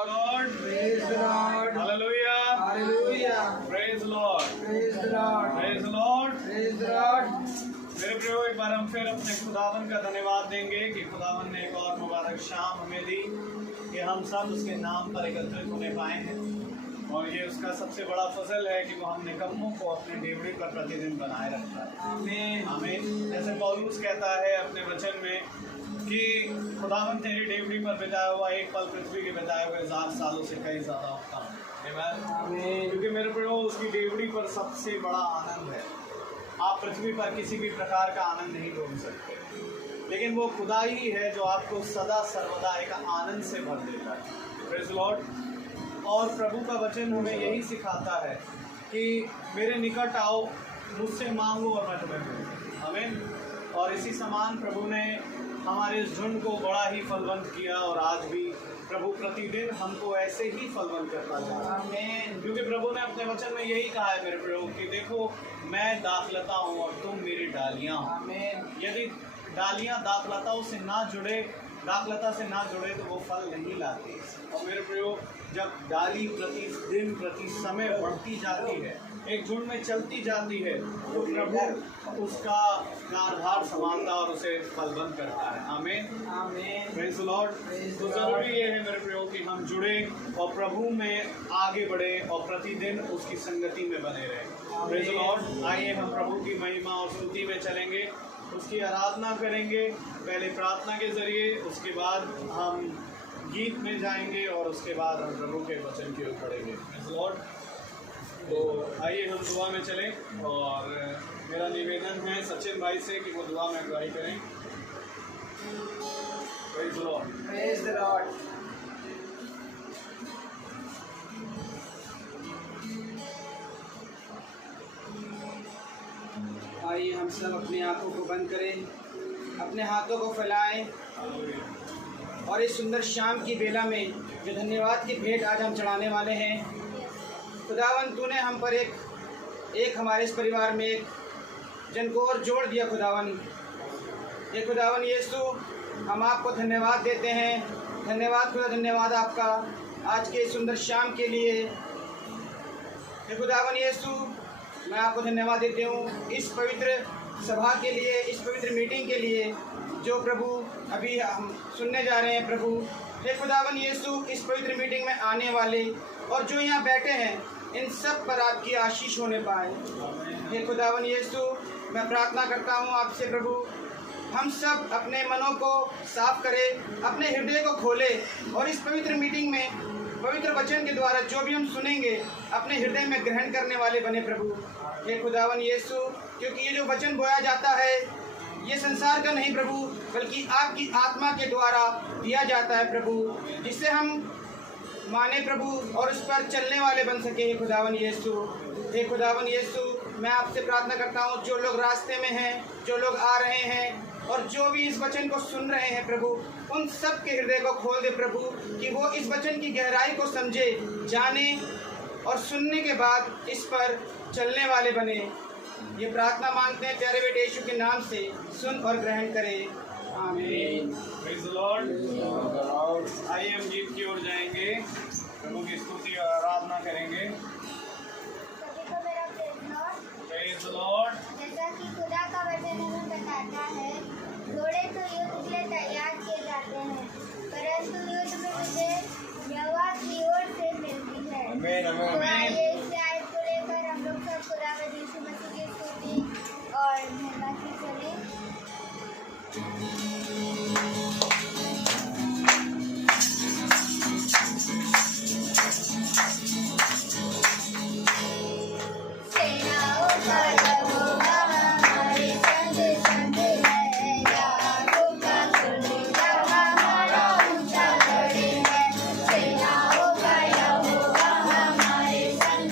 Lord, Praise the Lord. Hallelujah, Hallelujah. praise Lord, Praise the Lord. praise Lord। Praise the Lord. मेरे प्रियो, एक बार हम फिर अपने खुदावन का धन्यवाद देंगे कि खुदावन ने एक और मुबारक शाम हमें दी कि हम सब उसके नाम पर एकत्रित होने पाए हैं। और ये उसका सबसे बड़ा फजल है कि वो हम निकम्मों को अपने डेवड़ी पर प्रतिदिन बनाए रखता है। आमीन। आमीन। जैसे पौलुस कहता है अपने वचन में कि खुदावन तेरी डेवड़ी पर बिताया हुआ एक पल पृथ्वी के बिताए हुए 1000 सालों से कई ज़्यादा उत्तम है। आमीन। क्योंकि मेरे प्रियो, उसकी डेवड़ी पर सबसे बड़ा आनंद है। आप पृथ्वी पर किसी भी प्रकार का आनंद नहीं ढूंढ सकते, लेकिन वो खुदा ही है जो आपको सदा सर्वदा एक आनंद से भर देता है। Praise Lord. और प्रभु का वचन हमें यही सिखाता है कि मेरे निकट आओ, मुझसे मांगो और मैं तुम्हें दूंगा। आमीन। और इसी समान प्रभु ने हमारे इस झुंड को बड़ा ही फलवंत किया और आज भी प्रभु प्रतिदिन हमको ऐसे ही फलवंत करता जा रहा है। आमीन। क्योंकि प्रभु ने अपने वचन में यही कहा है मेरे प्रभु कि देखो मैं दाखलता हूँ और तुम मेरी डालियाँ हो। आमीन। यदि डालियाँ दाखलताओं से ना जुड़े, दाखलता से ना जुड़े तो वो फल नहीं लाती। और मेरे प्रयोग, जब डाली प्रतिदिन प्रति समय बढ़ती जाती है, एक झुंड में चलती जाती है, तो प्रभु उसका कारभार संभालता और उसे फलबंद करता है। आमीन। आमीन। Praise the Lord. तो जरूरी ये है मेरे प्रयोग कि हम जुड़े और प्रभु में आगे बढ़े और प्रतिदिन उसकी संगति में बने रहें। Praise the Lord. आइए हम प्रभु की महिमा और स्तुति में चलेंगे, उसकी आराधना करेंगे, पहले प्रार्थना के जरिए, उसके बाद हम गीत में जाएंगे और उसके बाद हम प्रभु के वचन की ओर बढ़ेंगे। Praise the Lord. तो आइए हम दुआ में चलें और मेरा निवेदन है सचिन भाई से कि वो दुआ में अगुवाई करें। Praise the Lord. Praise the Lord. आइए हम सब अपनी आंखों को बंद करें, अपने हाथों को फैलाएं और इस सुंदर शाम की बेला में जो धन्यवाद की भेंट आज हम चढ़ाने वाले हैं, खुदावन तूने हम पर एक हमारे इस परिवार में एक जन को और जोड़ दिया। खुदावन ये खुदावन यीशु, हम आपको धन्यवाद देते हैं। धन्यवाद खुदा, धन्यवाद आपका आज के सुंदर शाम के लिए। ये खुदावन यीशु, मैं आपको धन्यवाद देती हूँ इस पवित्र सभा के लिए, इस पवित्र मीटिंग के लिए जो प्रभु अभी हम सुनने जा रहे हैं। प्रभु हे खुदावन यीशु, इस पवित्र मीटिंग में आने वाले और जो यहाँ बैठे हैं, इन सब पर आपकी आशीष होने पाए। हे खुदावन यीशु, मैं प्रार्थना करता हूँ आपसे प्रभु, हम सब अपने मनों को साफ करें, अपने हृदय को खोलें और इस पवित्र मीटिंग में पवित्र वचन के द्वारा जो भी हम सुनेंगे अपने हृदय में ग्रहण करने वाले बने प्रभु। हे खुदावन यीशु, क्योंकि ये जो वचन बोया जाता है ये संसार का नहीं प्रभु, बल्कि आपकी आत्मा के द्वारा दिया जाता है प्रभु, जिससे हम माने प्रभु और उस पर चलने वाले बन सके। हे खुदावन यीशु, हे खुदावन यीशु, मैं आपसे प्रार्थना करता हूँ जो लोग रास्ते में हैं, जो लोग आ रहे हैं और जो भी इस वचन को सुन रहे हैं प्रभु, उन सब के हृदय को खोल दे प्रभु, कि वो इस वचन की गहराई को समझे, जाने और सुनने के बाद इस पर चलने वाले बने। ये प्रार्थना मांगते हैं प्यारे बेटे यीशु के नाम से, सुन और ग्रहण करें। आमीन। Praise the Lord. आइए हम गीत की ओर जाएंगे, प्रभु की स्तुति और आराधना करेंगे। Praise the Lord. जैसा कि खुदा का वचन हमें बताता है, घोड़े तो युद्ध के लिए तैयार किए जाते हैं, परंतु युद्ध में विजय यहोवा की ओर से मिलती है। आमीन, आमीन, तो आमीन। आइए इस आयत को लेकर हम लोग सब खुदा यीशु मसीह की स्तुति और महिमा की चलें। सेनाओं का यहोवा हमारे संग संग है, याकूब का सुरक्षा हमारा ऊंचा गढ़ है। सेनाओं का यहोवा हमारे संग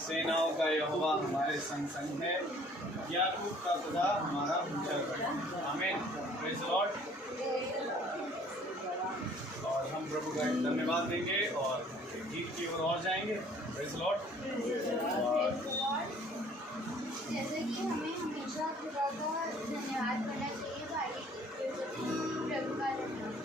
सेनाओं का यहोवा हमारे संग संग है, याकूब का खुदा हमारा ऊंचा गढ़ है। आमीन। Praise the Lord. और हम प्रभु का धन्यवाद देंगे और गीत की ओर और जाएंगे। Praise the Lord. जैसे कि हमें हमेशा खुदा का धन्यवाद करना चाहिए भाई प्रभु का धन्यवाद।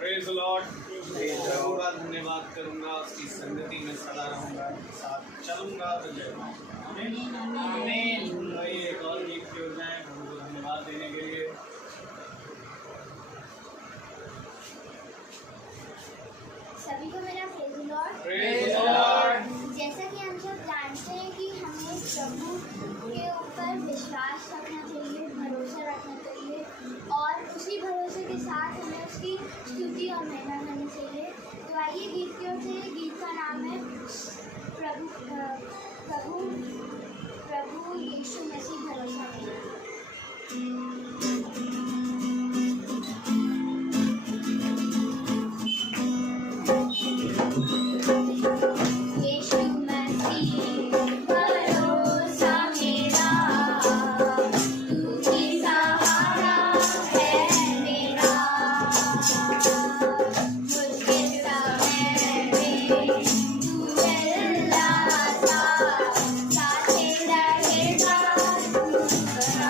Praise the lord. प्रभु का धन्यवाद करूंगा, उसकी संगति में सदा रहूंगा, साथ चलूंगा तो जय आमीन। आइए एक और गीत की ओर जाएं प्रभु को धन्यवाद देने के लिए। सभी को मेरा praise the lord. Praise the Lord. जैसा कि हम सब जानते हैं कि हमें प्रभु के ऊपर विश्वास रखना चाहिए, भरोसा रखना चाहिए और उसी भरोसे के साथ हमें उसकी स्तुति और महिमा करनी चाहिए। तो आइए गीत की ओर से। गीत का नाम है प्रभु प्रभु प्रभु यीशु मसीह भरोसा करें। यीशु मसीह भरोसा मेरा, तू ही सहारा है मेरा। मुश्किल समय में तू मिल जाता, साथ रहेगा तू मेरा।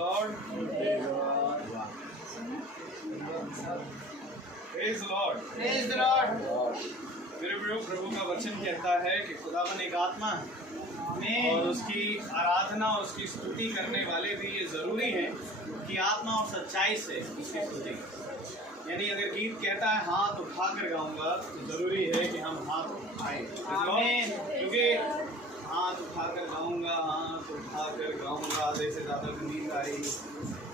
Lord, praise lord. Praise the Lord. मेरे प्रभु का वचन कहता है कि खुदावन एक आत्मा है आमीन। और उसकी आराधना और उसकी स्तुति करने वाले भी ये ज़रूरी है कि आत्मा और सच्चाई से उसकी स्तुति। यानी अगर गीत कहता है हाथ उठाकर गाऊंगा तो ज़रूरी है कि हम हाथ उठाएं, आमीन। क्योंकि हाथ उठाकर गाऊंगा, हाथ उठाकर गाऊंगा, आधे से ज़्यादा नींद आई।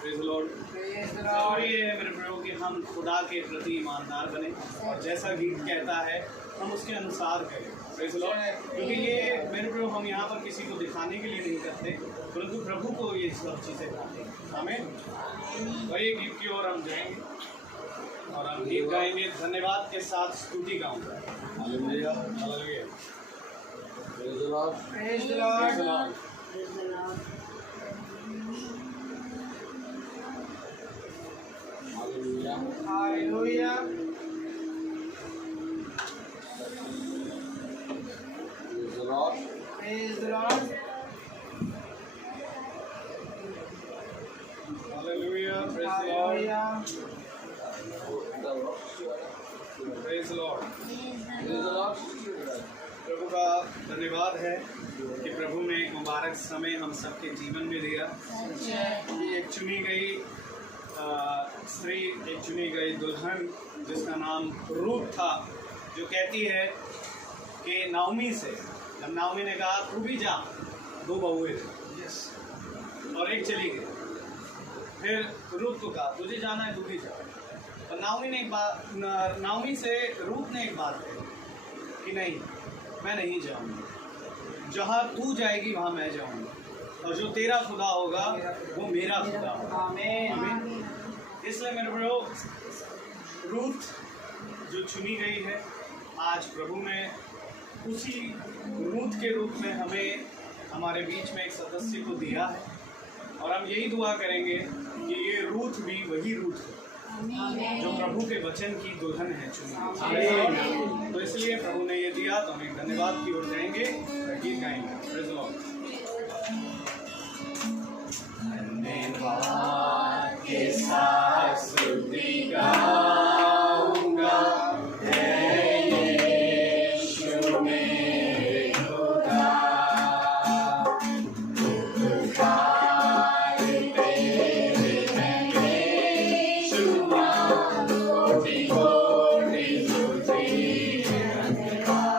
Praise lord. प्रेज द ज़रूरी लॉर्ड। है मेरे प्रभु कि हम खुदा के प्रति ईमानदार बने और जैसा गीत कहता है हम उसके अनुसार करें। Praise Lord. क्योंकि ये मेरे प्रभु हम यहाँ पर किसी को दिखाने के लिए नहीं करते, परंतु प्रभु को ये सब चीज़ें खाते हैं। आमीन। वही गीत की ओर हम जाएंगे और हम गीत गाएंगे, धन्यवाद के साथ स्तुति गाऊंगा। हालेलुया, हालेलुया। Praise the lord. Praise the lord. हालेलुया। Praise the lord. हालेलुया, प्रेज द लॉर्ड, हालेलुया। Praise the lord. प्रभु का धन्यवाद है कि प्रभु ने एक मुबारक समय हम सबके जीवन में दिया। एक चुनी गई स्त्री, एक चुनी गई दुल्हन जिसका नाम रूथ था, जो कहती है कि नाओमी से, जब नाओमी ने कहा तू भी जा, 2 बहुएं थे और एक चली गई। फिर रूथ को कहा तुझे जाना है, तू भी जा। और नाओमी से रूथ ने एक बात कही कि नहीं, मैं नहीं जाऊंगी, जहाँ तू जाएगी वहाँ मैं जाऊंगा, और जो तेरा खुदा होगा वो मेरा खुदा होगा। आमीन। आमीन। इसलिए मेरे प्रभु रूथ जो चुनी गई है, आज प्रभु ने उसी रूथ के रूप में हमें हमारे बीच में एक सदस्य को दिया है, और हम यही दुआ करेंगे कि ये रूथ भी वही रूथ है जो प्रभु के वचन की दुल्हन है चुनी। तो इसलिए प्रभु ने ये दिया, तो हम एक धन्यवाद की ओर जाएंगे और गीत गाएंगे। Praise the Lord. धन्यवाद के साथ स्तुति गाऊंगा, हे यीशु मेरे खुदा। उपकार तेरे हैं यीशुआ, कोटि कोटि स्तुति धन्यवाद।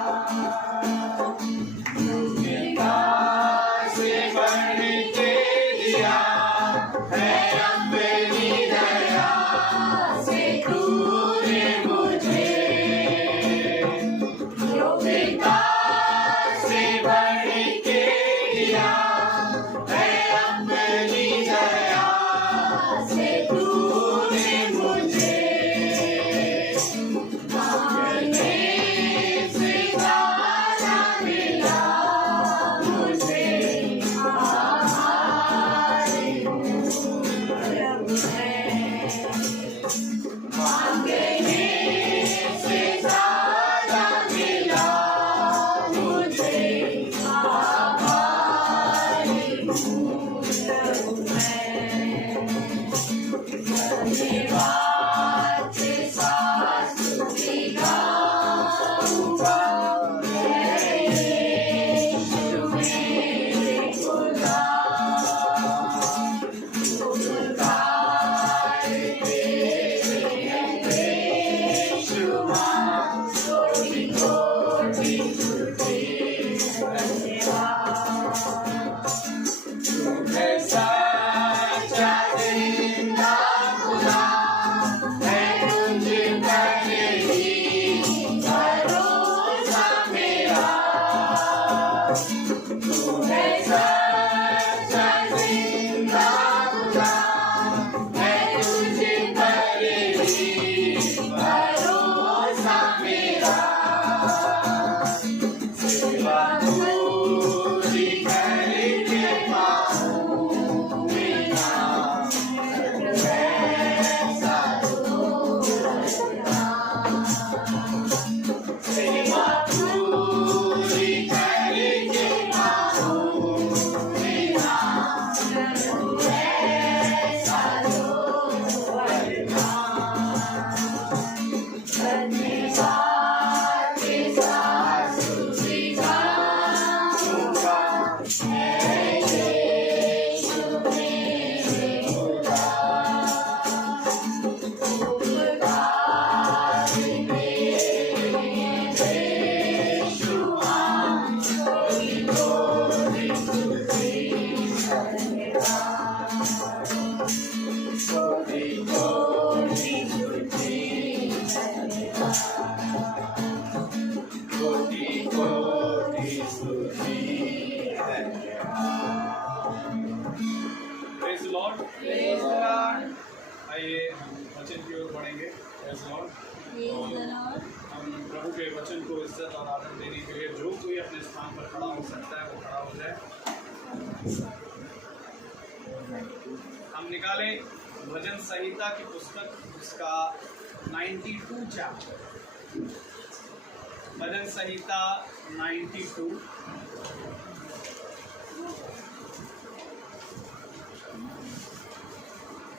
Praise lord. Praise the Lord. आइए वचन की ओर बढ़ेंगे। Praise Lord. हम प्रभु के वचन को इज्जत और आदर देने के लिए जो कोई अपने स्थान पर खड़ा हो सकता है वो खड़ा हो जाए। हम निकालें भजन संहिता की पुस्तक, उसका 92 चैप्टर, भजन संहिता 92।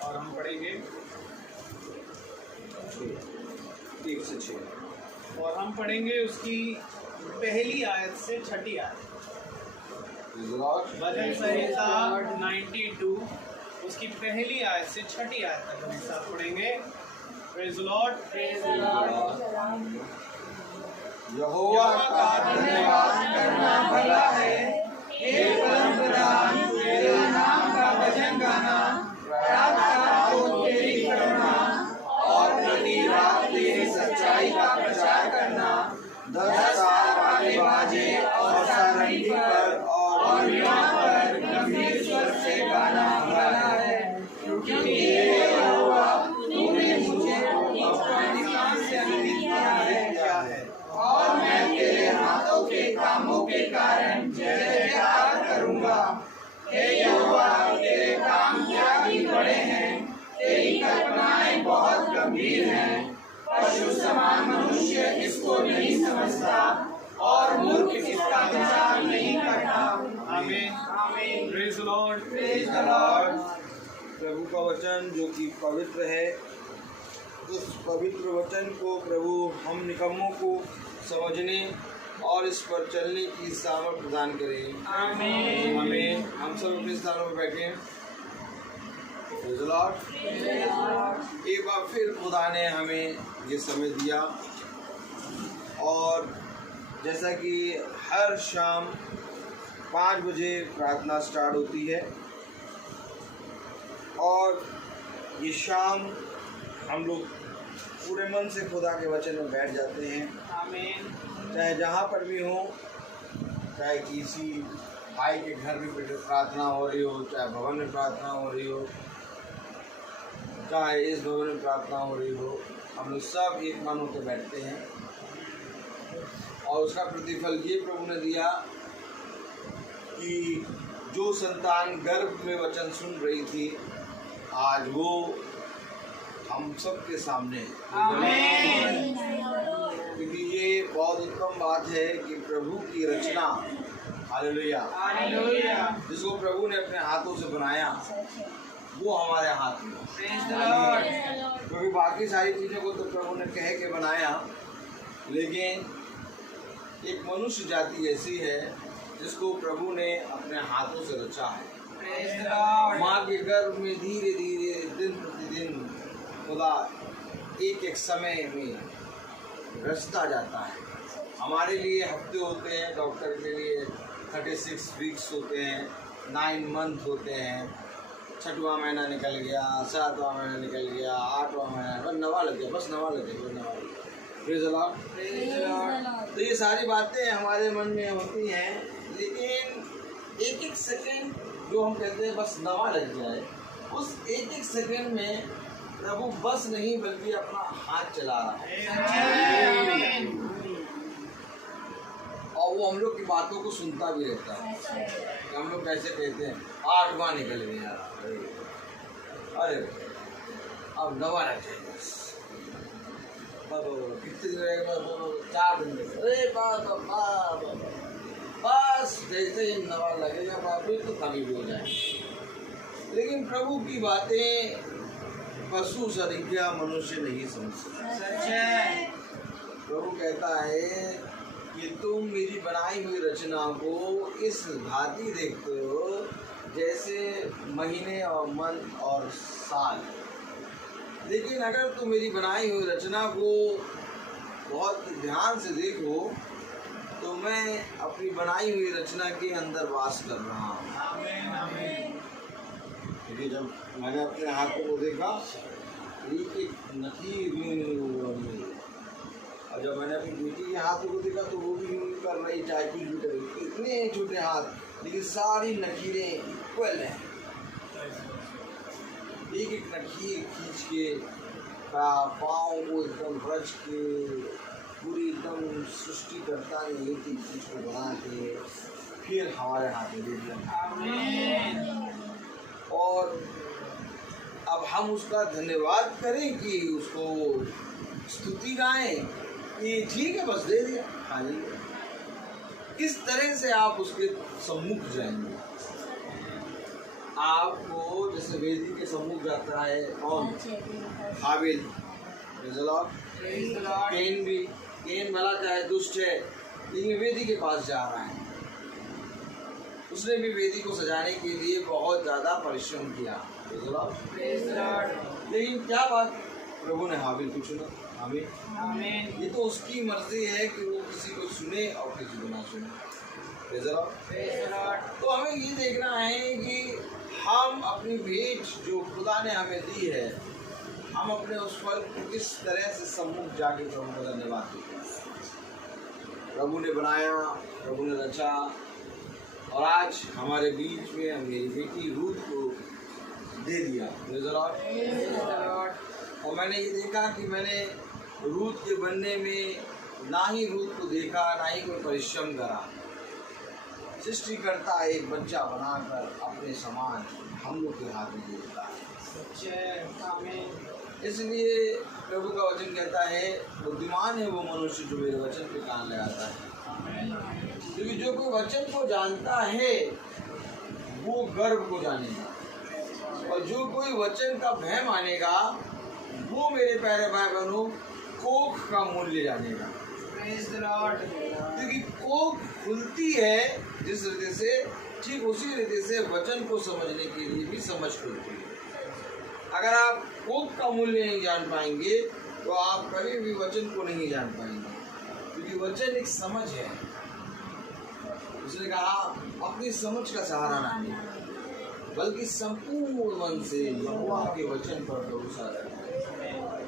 और हम पढ़ेंगे 1 से 6 और हम पढ़ेंगे उसकी पहली आयत से छठी आयत। भजन संहिता 92 उसकी पहली आयत से छठी आयत तक हम एक साथ पढ़ेंगे। Praise lord. Praise lord. यहोवा का धन्यवाद करना भला है, हे परम प्रधान तेरे नाम का भजन गाना, रात रात तेरी करुणा और प्रति रात तेरी सच्चाई का प्रचार करना। 10 तार वाले बाजे और सारंगी पर और वीणा पर गंभीर स्वर से गाना भला है, क्योंकि हे यहोवा तूने मुझे अफगानिस्तान से अन्वित किया है और मैं तेरे हाथों के कामों के कारण जय जयकार करूंगा। हे यहोवा तेरे काम क्या ही बड़े हैं, तेरी कल्पनाएं बहुत गंभीर हैं। पशु समान मनुष्य इसको नहीं समझता और मूर्ख इसका विचार नहीं करता। आमीन। आमीन। Praise lord. Praise the lord. प्रभु का वचन जो कि पवित्र है, उस पवित्र वचन को प्रभु हम निकम्मों को समझने और इस पर चलने की सामर्थ प्रदान करें। आमीन। आमीन। हम सब अपने स्थानों पर बैठे। Praise the Lord. एक बार फिर खुदा ने हमें ये समय दिया और जैसा कि हर शाम 5 बजे प्रार्थना स्टार्ट होती है और ये शाम हम लोग पूरे मन से खुदा के वचन में बैठ जाते हैं। आमीन। चाहे जहाँ पर भी हो, चाहे किसी भाई के घर में प्रार्थना हो रही हो, चाहे भवन में प्रार्थना हो रही हो, चाहे इस भवन में प्रार्थना हो रही हो, हम लोग सब एक मन होकर बैठते हैं और उसका प्रतिफल ये प्रभु ने दिया कि जो संतान गर्भ में वचन सुन रही थी, आज वो हम सब के सामने है। आमीन। क्योंकि ये बहुत उत्तम बात है कि प्रभु की रचना, हालेलुया, हालेलुया, जिसको प्रभु ने अपने हाथों से बनाया, वो हमारे हाथ में। Praise the Lord. क्योंकि बाकी सारी चीज़ों को तो प्रभु ने कह के बनाया, लेकिन एक मनुष्य जाति ऐसी है जिसको प्रभु ने अपने हाथों से रचा है। Praise the Lord. माँ के गर्भ में धीरे धीरे दिन प्रतिदिन खुदा एक एक समय में रचता जाता है। हमारे लिए हफ्ते होते हैं, डॉक्टर के लिए 36 वीक्स होते हैं, 9 मंथ होते हैं, 6वां महीना निकल गया, 7वां महीना निकल गया, 8वां महीना, बस 9वां लग गया, बस 9वां लग गया। Praise the lord. Praise the Lord. तो ये सारी बातें हमारे मन में होती हैं, लेकिन एक एक सेकेंड जो हम कहते हैं बस 9वां लग जाए, उस एक एक सेकेंड में प्रभु बस नहीं बल्कि अपना हाथ चला रहा है और वो हम लोग की बातों को सुनता भी रहता है। हम लोग कैसे कहते हैं 8वां निकल गया, अरे अब 9वां लग जाए, कितने दिन रहेगा, 4 दिन रहेगा, अरे बस जैसे ही 9वां लगेगा बाबू तो कभी भी हो जाए। लेकिन प्रभु की बातें पशु सरीखा मनुष्य नहीं समझ सकता। सच है। प्रभु कहता है कि तुम मेरी बनाई हुई रचना को इस भांति देखते हो जैसे महीने और मंथ और साल, लेकिन अगर तुम मेरी बनाई हुई रचना को बहुत ध्यान से देखो तो मैं अपनी बनाई हुई रचना के अंदर वास कर रहा हूँ। आमीन। आमीन। क्योंकि जब मैंने अपने हाथों को देखा, एक नखी भी, और जब मैंने अपनी बेटी के हाथों को देखा तो वो भी यूँ कर रही, चाहे कुछ भी करे, इतने छोटे हाथ लेकिन सारी नखीरें इक्वल हैं। एक एक नखीर खींच के पाँव को एकदम रच के पूरी एकदम सृष्टि करता है, एक एक चीज को बना के फिर हमारे हाथ में दे दिया। और अब हम उसका धन्यवाद करें कि उसको स्तुति गाएं कि ठीक है बस दे दिया खा लिया। किस तरह से आप उसके सम्मुख जाएंगे? आपको जैसे वेदी के सम्मुख जाता है कौन? हाबिल। केन भला चाहे दुष्ट है लेकिन वेदी के पास जा रहा है। उसने भी वेदी को सजाने के लिए बहुत ज्यादा परिश्रम किया। लेकिन क्या बात, प्रभु ने हाबिल को चुना। आमीन। ये तो उसकी मर्जी है कि वो किसी को सुने और किसी को ना सुने। तो हमें ये देखना है कि हम अपनी भेंट जो खुदा ने हमें दी है, हम अपने उस फल को किस तरह से सम्मुख जाके प्रभु को धन्यवाद देते हैं। प्रभु ने बनाया, प्रभु ने रचा, और आज हमारे बीच में मेरी बेटी रूथ को दे दिया। और मैंने ये देखा कि मैंने रूथ के बनने में ना ही रूथ को देखा, ना ही कोई परिश्रम करा। सृष्टिकर्ता एक बच्चा बनाकर अपने समान हम लोग के हाथ में देता है। इसलिए प्रभु का वचन कहता है, बुद्धिमान है वो मनुष्य जो मेरे वचन पे कान लगाता है। क्योंकि जो कोई वचन को जानता है वो गर्व को जानेगा, और जो कोई वचन का भय मानेगा वो मेरे प्यारे भाई बहनों कोख का मूल्य जानेगा। क्योंकि कोख खुलती है जिस रीति से, ठीक उसी रीति से वचन को समझने के लिए भी समझ खुलती है। अगर आप कोख का मूल्य नहीं जान पाएंगे तो आप कभी भी वचन को नहीं जान पाएंगे, क्योंकि वचन एक समझ है। उसने कहा अपनी समझ का सहारा ना लें, बल्कि संपूर्ण मन से यहोवा के वचन पर भरोसा रखें।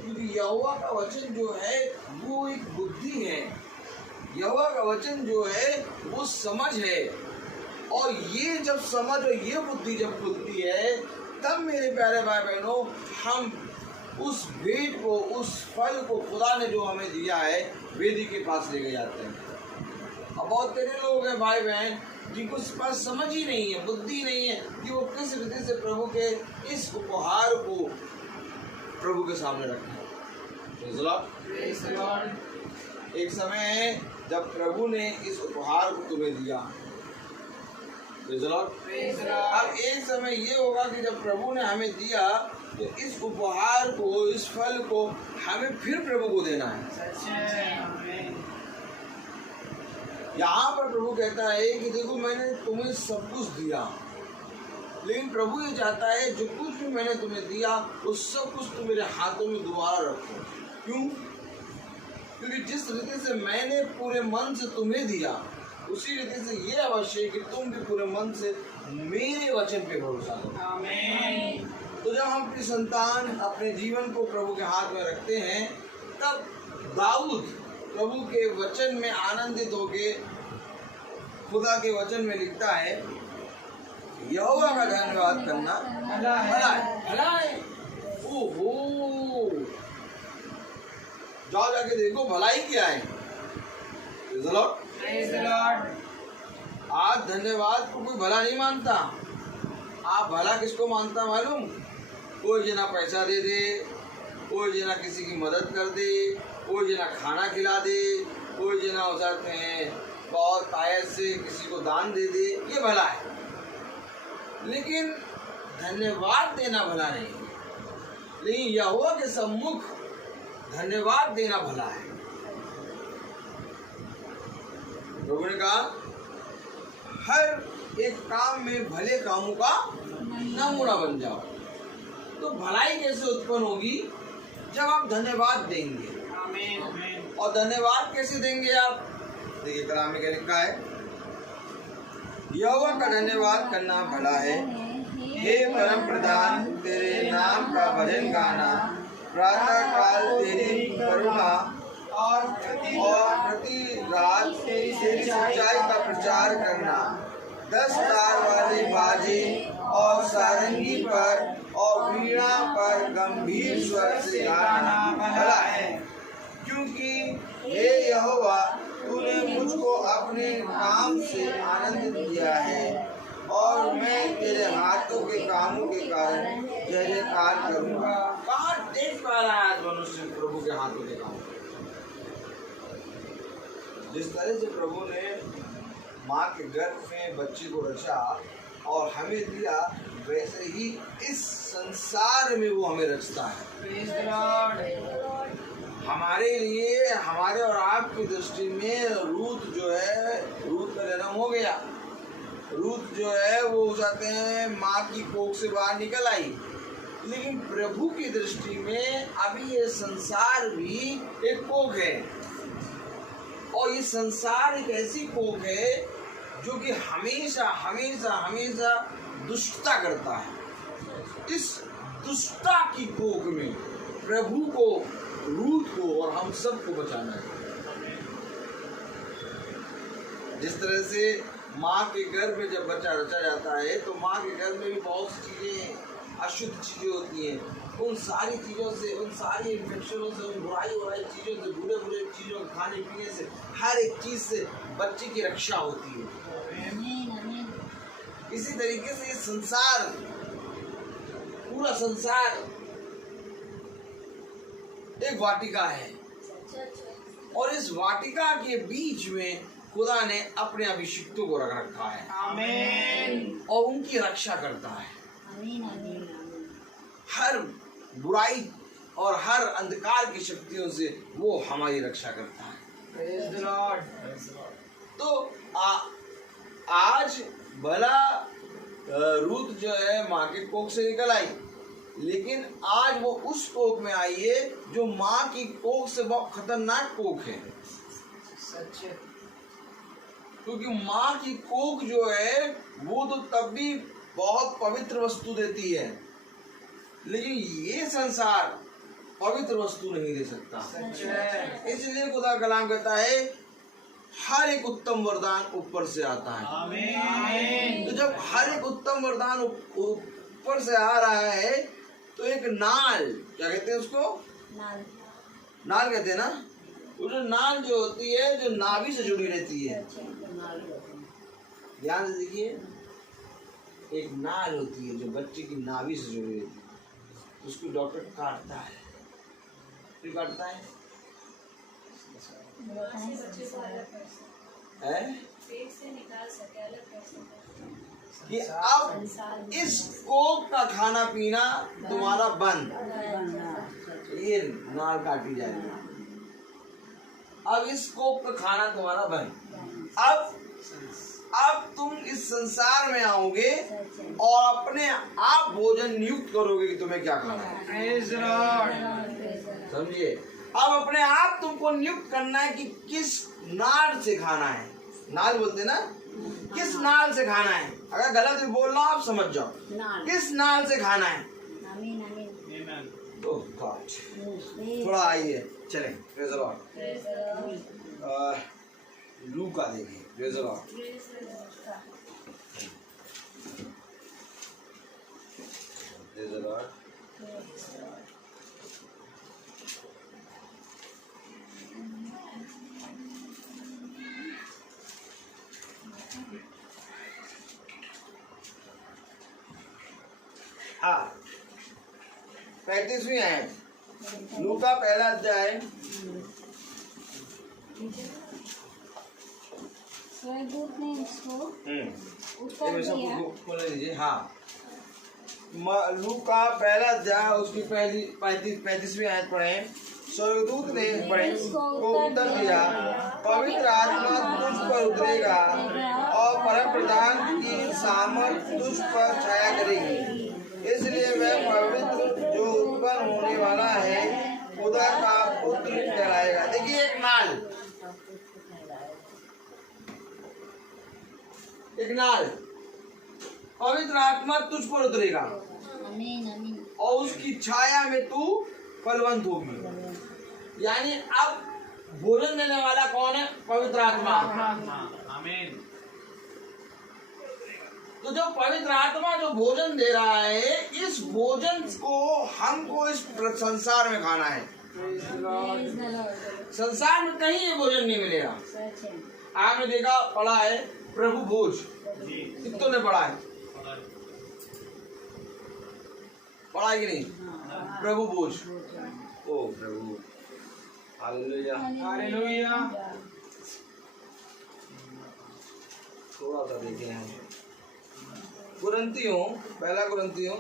क्योंकि यहोवा का वचन जो है वो एक बुद्धि है, यहोवा का वचन जो है वो समझ है। और ये जब समझ और ये बुद्धि जब खुलती है, तब मेरे प्यारे भाई बहनों हम उस भेंट को, उस फल को खुदा ने जो हमें दिया है वेदी के पास लेके जाते हैं। अब बहुत तेरे लोग हैं भाई बहन जिनको इस पास समझ ही नहीं है, बुद्धि नहीं है कि वो किस रीति से प्रभु के इस उपहार को प्रभु के सामने रखें। एक समय है जब प्रभु ने इस उपहार को तुम्हें दिया। अब एक समय ये होगा कि जब प्रभु ने हमें दिया तो इस उपहार को, इस फल को हमें फिर प्रभु को देना है। यहाँ पर प्रभु कहता है कि देखो मैंने तुम्हें सब कुछ दिया, लेकिन प्रभु ये चाहता है जो कुछ भी मैंने तुम्हें दिया वो सब कुछ तुम मेरे हाथों में दोबारा रखो। क्यों? क्योंकि जिस रीति से मैंने पूरे मन से तुम्हें दिया, उसी रीति से ये अवश्य है कि तुम भी पूरे मन से मेरे वचन पे भरोसा करो। आमीन। तो जब हम अपनी संतान, अपने जीवन को प्रभु के हाथ में रखते हैं, तब दाऊद प्रभु के वचन में आनंदित होके खुदा के वचन में लिखता है, यहोवा का धन्यवाद करना भला है। ओहो, जाओ जाके देखो भलाई क्या है। आज धन्यवाद को कोई भला नहीं मानता। आप भला किसको मानता मालूम? कोई जना पैसा दे दे, कोई जना किसी की मदद कर दे, कोई जना खाना खिला दे, कोई जना हो जाते हैं बहुत तायत से किसी को दान दे दे, ये भला है। लेकिन धन्यवाद देना भला नहीं, लेकिन यहोवा के सम्मुख धन्यवाद देना भला है। प्रभु ने कहा हर एक काम में भले कामों का नमूना बन जाओ। तो भलाई कैसे उत्पन्न होगी? जब आप धन्यवाद देंगे। आमीन। और धन्यवाद कैसे देंगे आप? देखिए कलाम में क्या लिखा है, यहोवा का धन्यवाद करना भला है। हे परम प्रधान, तेरे नाम का भजन गाना, प्रातः काल तेरी करुणा और प्रति रात तेरी सच्चाई का प्रचार करना। 10 तार वाले बाजे और सारंगी पर और वीणा पर गंभीर स्वर से गाना भला है, क्योंकि हे यहोवा तूने मुझको अपने काम से आनंद दिया है और मैं तेरे हाथों के कामों के कारण जय जयकार करूंगा। कहाँ देख पा रहा है आज मनुष्य प्रभु के हाथों के काम? जिस तरह से प्रभु ने माँ के गर्भ में बच्चे को रचा और हमें दिया, वैसे ही इस संसार में वो हमें रचता है। हमारे लिए, हमारे और आपकी दृष्टि में रूथ जो है, रूथ का जन्म हो गया। रूथ जो है वो जाते हैं माँ की कोख से बाहर निकल आई, लेकिन प्रभु की दृष्टि में अभी ये संसार भी एक कोख है और ये संसार एक ऐसी कोख है जो कि हमेशा हमेशा हमेशा दुष्टता करता है। इस दुष्टता की कोख में प्रभु को, रूथ को और हम सबको बचाना है। जिस तरह से माँ के गर्भ में जब बच्चा रचा जाता है तो माँ के गर्भ में भी बहुत सी चीजें, अशुद्ध चीजें होती हैं। उन सारी चीजों से, उन सारी इन्फेक्शनों से, उन बुराई चीजों से, बुरे चीजों के खाने पीने से, हर एक चीज से बच्चे की रक्षा होती है। इसी तरीके से ये संसार, पूरा संसार एक वाटिका है और इस वाटिका के बीच में खुदा ने अपने अभिषिक्तों को रख रखा है। आमीन। और उनकी रक्षा करता है। आमीन आमीन। हर बुराई और हर अंधकार की शक्तियों से वो हमारी रक्षा करता है। Praise the Lord. तो आज भला रूथ जो है माँ के कोख से निकल आई, लेकिन आज वो उस कोख में आई है जो माँ की कोख से बहुत खतरनाक कोख है। सच है। क्योंकि माँ की कोख जो है वो तो तब भी बहुत पवित्र वस्तु देती है, लेकिन ये संसार पवित्र वस्तु नहीं दे सकता। सच है। इसलिए खुदा कलाम कहता है हर एक उत्तम वरदान ऊपर से आता है। आमीन। तो जब हर एक उत्तम वरदान ऊपर से आ रहा है तो एक नाल, क्या कहते हैं उसको? नाल कहते हैं ना। वो जो नाल जो होती है, जो नाभि से जुड़ी रहती है, ध्यान से देखिए, एक नाल होती है जो बच्चे की नाभि से जुड़ी रहती है, उसको डॉक्टर काटता है। क्यों काटता है? पेट से निकाल सके, अलग कर सके। कि अब इस कोख का खाना पीना तुम्हारा बंद, ये नाल काटी जाएगी। अब इस कोख का खाना तुम्हारा बंद। अब तुम इस संसार में आओगे और अपने आप भोजन नियुक्त करोगे कि तुम्हें क्या खाना है। Praise the Lord. समझिए, अब अपने आप तुमको नियुक्त करना है कि किस नाल से खाना है। नाल बोलते ना, किस नाल से खाना है। अगर गलत भी बोल रहा हूं आप समझ जाओ, किस नाल से खाना है। आमीन आमीन। ओह गॉड, थोड़ा आइए चलें। Praise the Lord. लूका देखिए। Praise the Lord. Praise the Lord. हाँ, 35वीं आयत, लूका पहला अध्याय। स्वर्गदूत ने उसको उत्तर ये दिया। खोल लीजिए। हाँ, लूका पहला अध्याय उसकी पहली 35वीं आयत पढ़े। स्वर्गदूत ने को उत्तर दिया, पवित्र आत्मा तुझ पर उतरेगा और परम प्रधान की सामर्थ तुझ पर छाया करेगी, इसलिए वह पवित्र जो उत्पन्न होने वाला है खुदा का पुत्र कहलाएगा। देखिए, एक नाल, पवित्र आत्मा तुझ पर उतरेगा आमीन आमीन। और उसकी छाया में तू फलवंत होगी। यानी अब भोजन देने वाला कौन है? पवित्र आत्मा। आमीन। तो जो पवित्र आत्मा जो भोजन दे रहा है, इस भोजन को हमको इस संसार में खाना है। संसार में कहीं ये भोजन नहीं मिलेगा। आपने देखा, पढ़ा है प्रभु भोज, कितनों ने पढ़ा है? पढ़ा कि नहीं? प्रभु भोज, ओ प्रभु, हालेलुया हालेलुया। थोड़ा सा देखें हम कुरिन्थियों, पहला कुरिन्थियों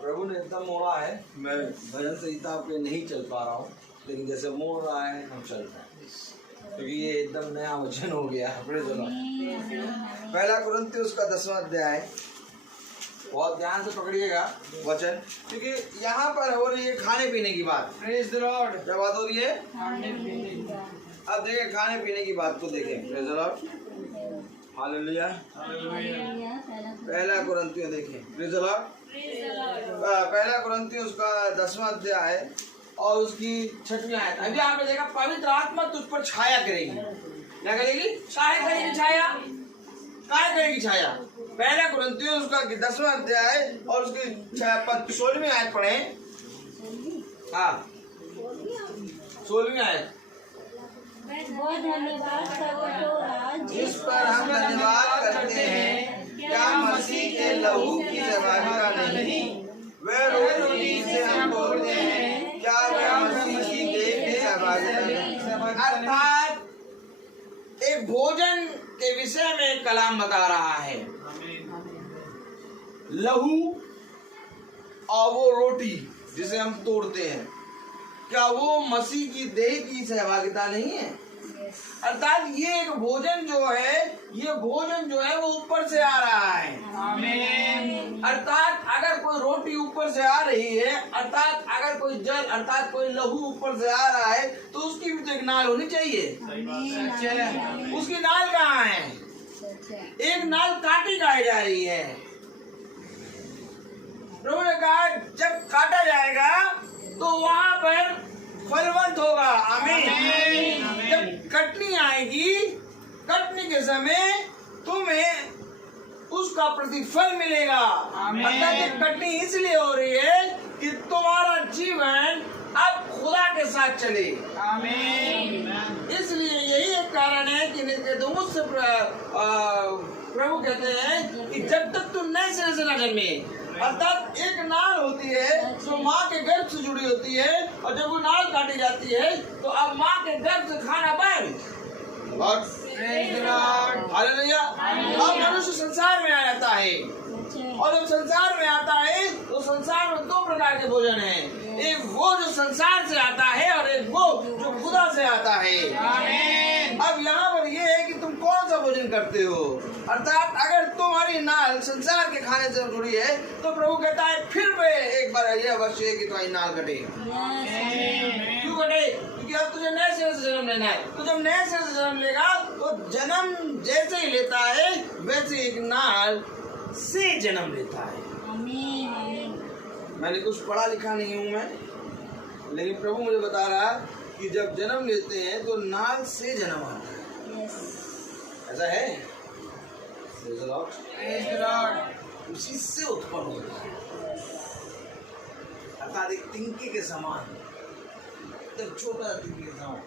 प्रभु ने एकदम मोड़ा है। मैं भजन संहिता पे नहीं चल पा रहा हूँ, लेकिन जैसे मोड़ रहा है हम चल रहे हैं, क्योंकि ये एकदम नया वचन हो गया। पहला कुरिन्थियों उसका 10वां अध्याय, बहुत ध्यान से पकड़िएगा वचन, क्योंकि यहाँ पर हो रही है खाने पीने की बात। Praise the Lord. क्या बात हो रही है? खाने पीने की। अब देखें खाने पीने की बात को देखें। Praise the lord, hallelujah. पहला कुरिन्थियों देखें। Praise the Lord. पहला कुरिन्थियों उसका 10वां अध्याय और उसकी 6वीं आयत। अभी आपने देखा पवित्र आत्मा तुझ पर छाया करेगी। क्या करेगी? छाया करेगी। छाया काय करेगी? छाया। पहला कुरिन्थियों उसका 10वां अध्याय और उसकी 16वीं आयत पढ़े। हाँ, 16वीं आयत। जिस पर हम धन्यवाद करते हैं, क्या मसीह के लहू की सहभागिता नहीं? वह रोटी से हम तोड़ते हैं, क्या वह मसीह की देह की सहभागिता नहीं? अर्थात एक भोजन के विषय में कलाम बता रहा है, लहू और वो रोटी जिसे हम तोड़ते हैं, क्या वो मसीह की देह की सहभागिता नहीं है? अर्थात ये एक भोजन जो है, ये भोजन जो है वो ऊपर से आ रहा है। आमीन। अर्थात अगर कोई रोटी ऊपर से आ रही है, अर्थात अगर कोई जल अर्थात कोई लहू ऊपर से आ रहा है, तो उसकी भी तो एक नाल होनी चाहिए। उसकी नाल कहाँ है? एक नाल काटी गाई जा रही है। प्रभु ने कहा जब काटा जाएगा तो वहां पर फलवंत होगा। आमीन। जब कटनी आएगी, कटनी के समय तुम्हें उसका प्रतिफल मिलेगा। मतलब ये कटनी इसलिए हो रही है कि तुम्हारा जीवन अब खुदा के साथ चले। आमीन। इसलिए यही एक कारण है कि मुझसे प्रभु कहते हैं कि जब तक तुम नए सिरे से न जन्मे, अर्थात एक नाल होती है जो माँ के गर्भ से जुड़ी होती है, और जब वो नाल काटी जाती है तो अब माँ के गर्भ से खाना बंद। हालेलुया। अब मनुष्य संसार में आ जाता है, और जब संसार में आता है तो संसार में 2 प्रकार के भोजन हैं। एक वो जो संसार से आता है और एक वो जो खुदा से आता है। आमीन। अब यहाँ पर ये है कि तुम कौन सा भोजन करते हो। अर्थात अगर तुम्हारी नाल संसार के खाने से जुड़ी है तो प्रभु कहता है फिर वे एक बार ये अवश्य है कि तुम्हारी नाल कटे। क्यों कटे? क्योंकि अब तुझे नए सिरे से जन्म लेना है। तो जब नए सिरे से जन्म लेगा तो जन्म जैसे ही लेता है वैसे एक नाल से जन्म लेता है। मैंने कुछ पढ़ा लिखा नहीं हूँ मैं, लेकिन प्रभु मुझे बता रहा कि जब जन्म लेते हैं तो नाल से जन्म आता है। ऐसा है? उसी से उत्पन्न होता है। अर्थात एक तिनके के समान, जब छोटा तिनके के समान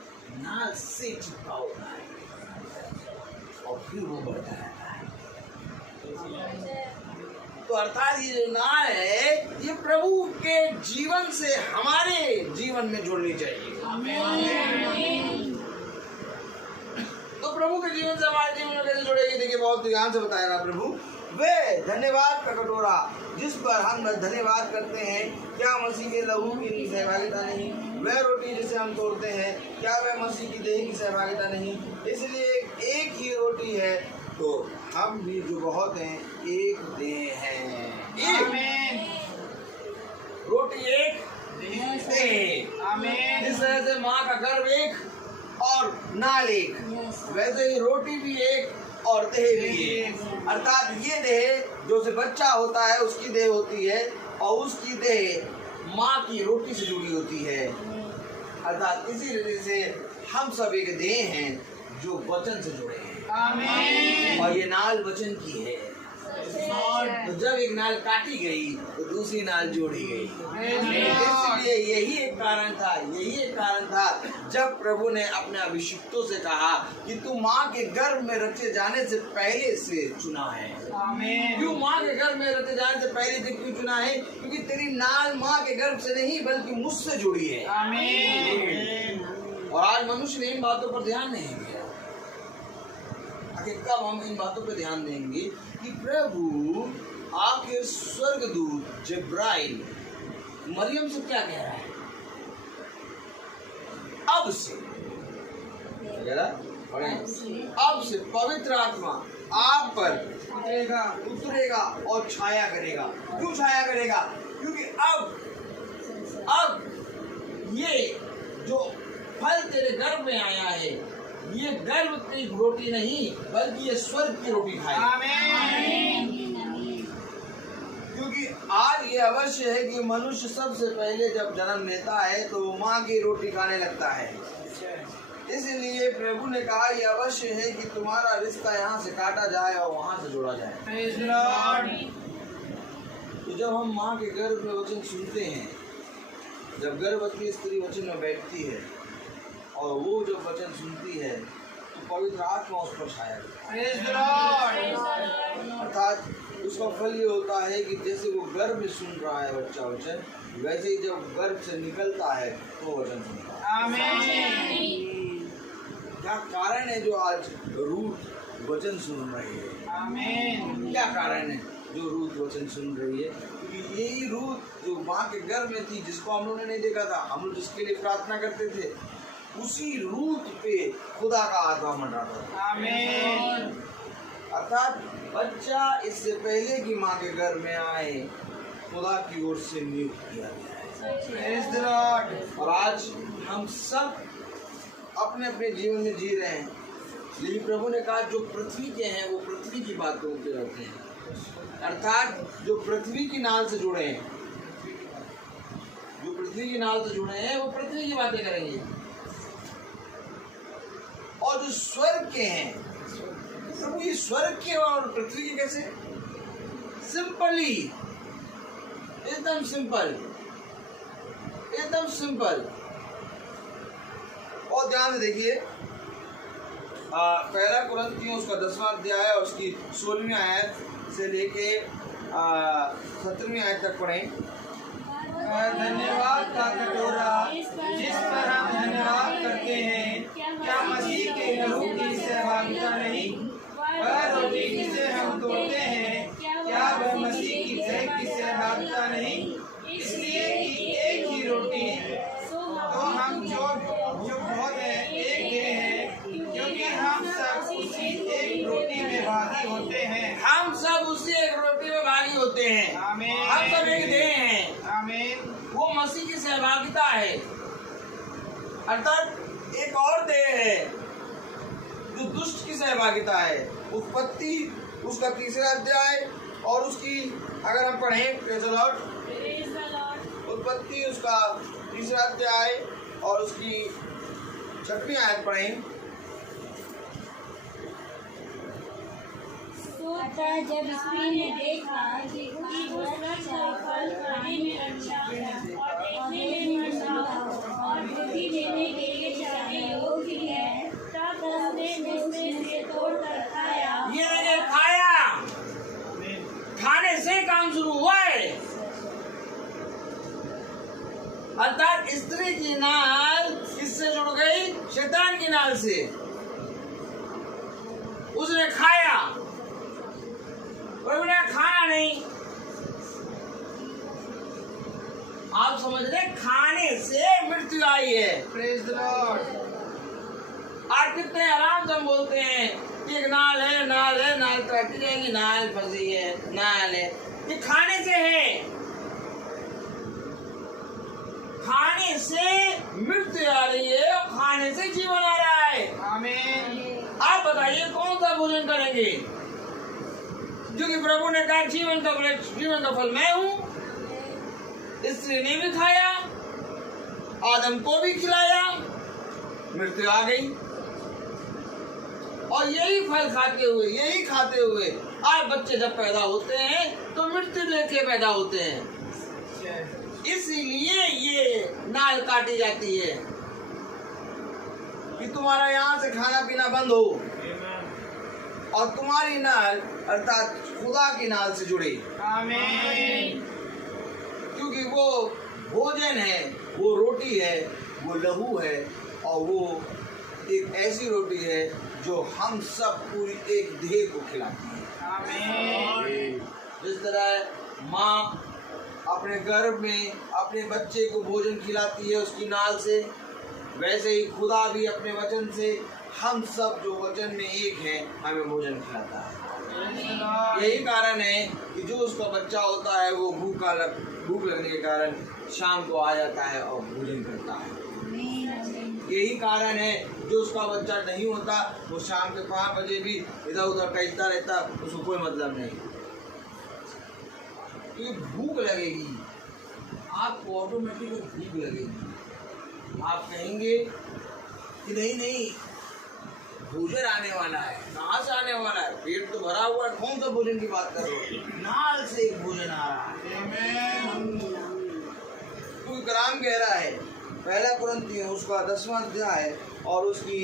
नाल से चिपका होता है और फिर वो बढ़ता रहता है। तो अर्थात ये जो नाल है ये प्रभु के जीवन से हमारे जीवन में जुड़नी चाहिए। तो प्रभु के जीवन से हमारे जीवन में कैसे जुड़ेगी? देखिए बहुत ध्यान से बताया ना प्रभु। वे धन्यवाद का कटोरा जिस पर हम धन्यवाद करते हैं, क्या मसीह के लहू की सहभागिता नहीं? वह रोटी जिसे हम तोड़ते हैं, क्या वह मसीह की देह की सहभागिता नहीं? इसलिए एक ही रोटी है तो हम भी जो बहुत हैं एक देह हैं। एक रोटी एक देह। आमीन। जिस तरह से माँ का गर्भ एक और नाल एक, वैसे ही रोटी भी एक और देह भी एक। अर्थात ये देह जो से बच्चा होता है उसकी देह होती है, और उसकी देह माँ की रोटी से जुड़ी होती है। अर्थात इसी रीति से हम सब एक देह हैं जो वचन से जुड़े हैं, आमीन। और ये नाल वचन की है। तो जब एक नाल काटी गई तो दूसरी नाल जोड़ी गई। इसलिए यही एक कारण था जब प्रभु ने अपने अभिषिक्तों से कहा कि तू माँ के गर्भ में रचे जाने से पहले से चुना है। आमीन। क्यों माँ के गर्भ में रचे जाने से पहले से क्यों चुना है? क्योंकि तेरी नाल माँ के गर्भ से नहीं बल्कि मुझसे जुड़ी है। आमीन। और आज मनुष्य ने इन बातों पर ध्यान नहीं दिया। आखिर कब हम इन बातों पर ध्यान देंगे कि प्रभु आखिर स्वर्गदूत जिब्राइल मरियम से क्या कह रहा है? अब से अब से पवित्र आत्मा आप पर उतरेगा और छाया करेगा। क्यों छाया करेगा? क्योंकि अब ये जो फल तेरे गर्भ में आया है, ये गर्भ की रोटी नहीं बल्कि ये स्वर्ग की रोटी खाएगा। आमीन। क्योंकि आज ये अवश्य है कि मनुष्य सबसे पहले जब जन्म लेता है तो वो माँ की रोटी खाने लगता है। इसलिए प्रभु ने कहा ये अवश्य है कि तुम्हारा रिश्ता यहाँ से काटा जाए और वहाँ से जोड़ा जाए। Praise the Lord. तो जब हम माँ के गर्भ में वचन सुनते हैं, जब गर्भवती स्त्री वचन में बैठती है और वो जब वचन सुनती है तो पवित्र आत्मा उस पर छाया करता है। Praise the Lord. अर्थात उसका फल ये होता है कि जैसे वो गर्भ में सुन रहा है बच्चा वचन, वैसे ही जब गर्भ से निकलता है तो वचन सुनता है। आमीन। क्या कारण है जो आज रूथ वचन सुन रही है? आमीन। क्या कारण है जो रूथ वचन सुन रही है? क्योंकि यही रूथ जो माँ के गर्भ में थी, जिसको हम लोगों ने नहीं देखा था, हम लोग जिसके लिए प्रार्थना करते थे, उसी रूथ पे खुदा का आत्मा मंडराता था। आमीन। अर्थात बच्चा इससे पहले कि माँ के गर्भ में आए खुदा की ओर से नियुक्त किया गया है। Praise the Lord. और आज हम सब अपने अपने जीवन में जी रहे हैं, लेकिन प्रभु ने कहा जो पृथ्वी के हैं वो पृथ्वी की बातों पे रहते हैं। अर्थात जो पृथ्वी की नाल से जुड़े हैं, जो पृथ्वी की नाल से जुड़े हैं वो पृथ्वी की बातें करेंगे। और जो स्वर्ग के हैं, प्रभु ये स्वर्ग के और पृथ्वी के कैसे? सिंपली, एकदम सिंपल, एकदम सिंपल। और ध्यान से देखिए, पहला कुरिन्थियों उसका 10वां अध्याय और उसकी 16वीं आयत से लेके 17वीं आयत तक पढ़ें। धन्यवाद का कटोरा जिस पर हम धन्यवाद करते हैं, क्या मसीह के लहू की सहभागिता नहीं? वह रोटी जिसे हम तोड़ते हैं, क्या वह मसीह की देह की सहभागिता नहीं? इसलिए कि एक ही रोटी, तो हम जो बहुत है, एक देह है, क्योंकि हम सब उसी एक रोटी में भागी होते हैं। हम सब उसी एक रोटी में भागी होते हैं। आमीन। हम सब एक देह हैं। आमीन। वो मसीह की सहभागिता है। अर्थात एक और देह है जो दुष्ट की सहभागिता है। उत्पत्ति उसका 3रा अध्याय और उसकी अगर हम पढ़ें, प्रेज़ द लॉर्ड, उत्पत्ति उसका 3रा अध्याय और उसकी 6वीं आयत पढ़ें। अतः जब स्त्री ने देखा कि वो वृक्ष का फल खाने में अच्छा और देखने में मनभावन और बुद्धि देने के लिए चाहे योग्य है, तब उसने उसमें से तोड़कर खाया। ये मैंने खाया, खाने से काम शुरू हुआ है। अर्थात स्त्री की नाल किससे जुड़ गई? शैतान की नाल से। उसने खाया, प्रभु ने खाना नहीं। आप समझ रहे, खाने से मृत्यु आई है। Praise the Lord. आज कितने आराम से हम बोलते हैं कि एक नाल है, नाल है, नाल कट जाएगी, नाल फंसी है, नाल है। ये खाने से है। खाने से मृत्यु आ रही है और खाने से जीवन आ रहा है। आमीन। आप बताइए कौन सा भोजन करेंगे? क्योंकि प्रभु ने कहा जीवन का फल मैं हूँ। स्त्री ने भी खाया, आदम को भी खिलाया, मृत्यु आ गई। और यही फल खाते हुए, यही खाते हुए आज बच्चे जब पैदा होते हैं तो मृत्यु लेके पैदा होते हैं। इसीलिए ये नाल काटी जाती है कि तुम्हारा यहाँ से खाना पीना बंद हो और तुम्हारी नाल अर्थात खुदा की नाल से जुड़े। आमीन। क्योंकि वो भोजन है, वो रोटी है, वो लहू है और वो एक ऐसी रोटी है जो हम सब पूरी एक देह को खिलाती है। आमीन। जिस तरह माँ अपने गर्भ में अपने बच्चे को भोजन खिलाती है उसकी नाल से, वैसे ही खुदा भी अपने वचन से हम सब जो वचन में एक हैं हमें भोजन खिलाता है। यही कारण है कि जो उसका बच्चा होता है वो भूख लगने के कारण शाम को आ जाता है और भोजन करता है। यही कारण है जो उसका बच्चा नहीं होता वो शाम के 5 बजे भी इधर उधर टहलता रहता, उसको कोई मतलब नहीं। तो भूख लगेगी आपको, ऑटोमेटिक भूख लगेगी। आप कहेंगे कि नहीं भोजन आने वाला है। कहाँ से आने वाला है? पेट तो भरा हुआ है, कौन सा भोजन की बात कर रहे हो? नाल से एक भोजन आ रहा है। क्योंकि कलाम कह रहा है 1 कुरिन्थियों उसका 10वां अध्याय और उसकी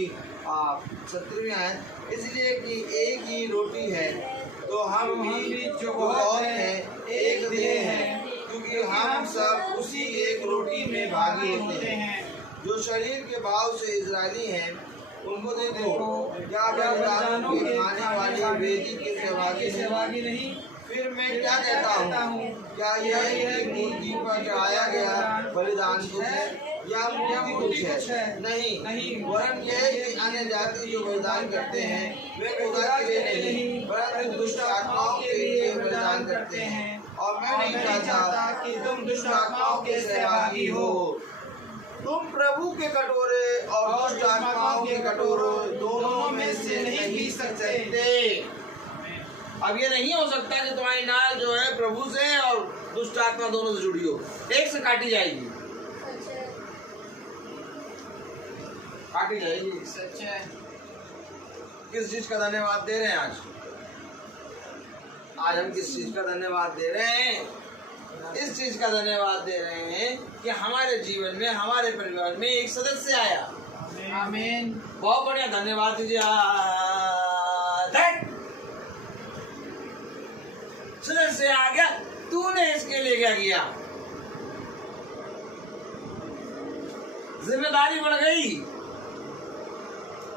17वीं आयत, इसलिए कि एक ही रोटी है तो हम भी जो बहुत है एक देह है, क्योंकि हम सब उसी एक रोटी में भागी होते हैं। जो शरीर के भाव से इजरायली हैं उनको देखो, क्या बलिदानों के खाने वाली वेदी के सहभागी नहीं। फिर मैं क्या कहता हूँ, क्या यह मूर्ति पर चढ़ाया गया बलिदान कुछ है या मूर्ति कुछ है? नहीं, वरन यह कि अन्य जाति जो बलिदान करते हैं वे खुदा के लिए नहीं परंतु दुष्ट आत्माओं के लिए बलिदान करते हैं। और मैं नहीं चाहता कि तुम दुष्ट आत्माओं के सहभागी हो। तुम प्रभु के कटोरे और दुष्ट आत्माओं के कटोरे दोनों में से नहीं पी सकते। अब ये नहीं हो सकता कि तुम्हारी नाल जो है प्रभु से और दुष्ट आत्मा दोनों से जुड़ी हो, एक से काटी जाएगी। काटी जाएगी। सच है। किस चीज का धन्यवाद दे रहे हैं आज हम किस चीज का धन्यवाद दे रहे हैं? इस चीज का धन्यवाद दे रहे हैं कि हमारे जीवन में, हमारे परिवार में एक सदस्य आया। आमीन। बहुत बढ़िया, धन्यवाद दीजिए। सदस्य आ गया, तूने इसके लिए क्या किया? जिम्मेदारी बढ़ गई।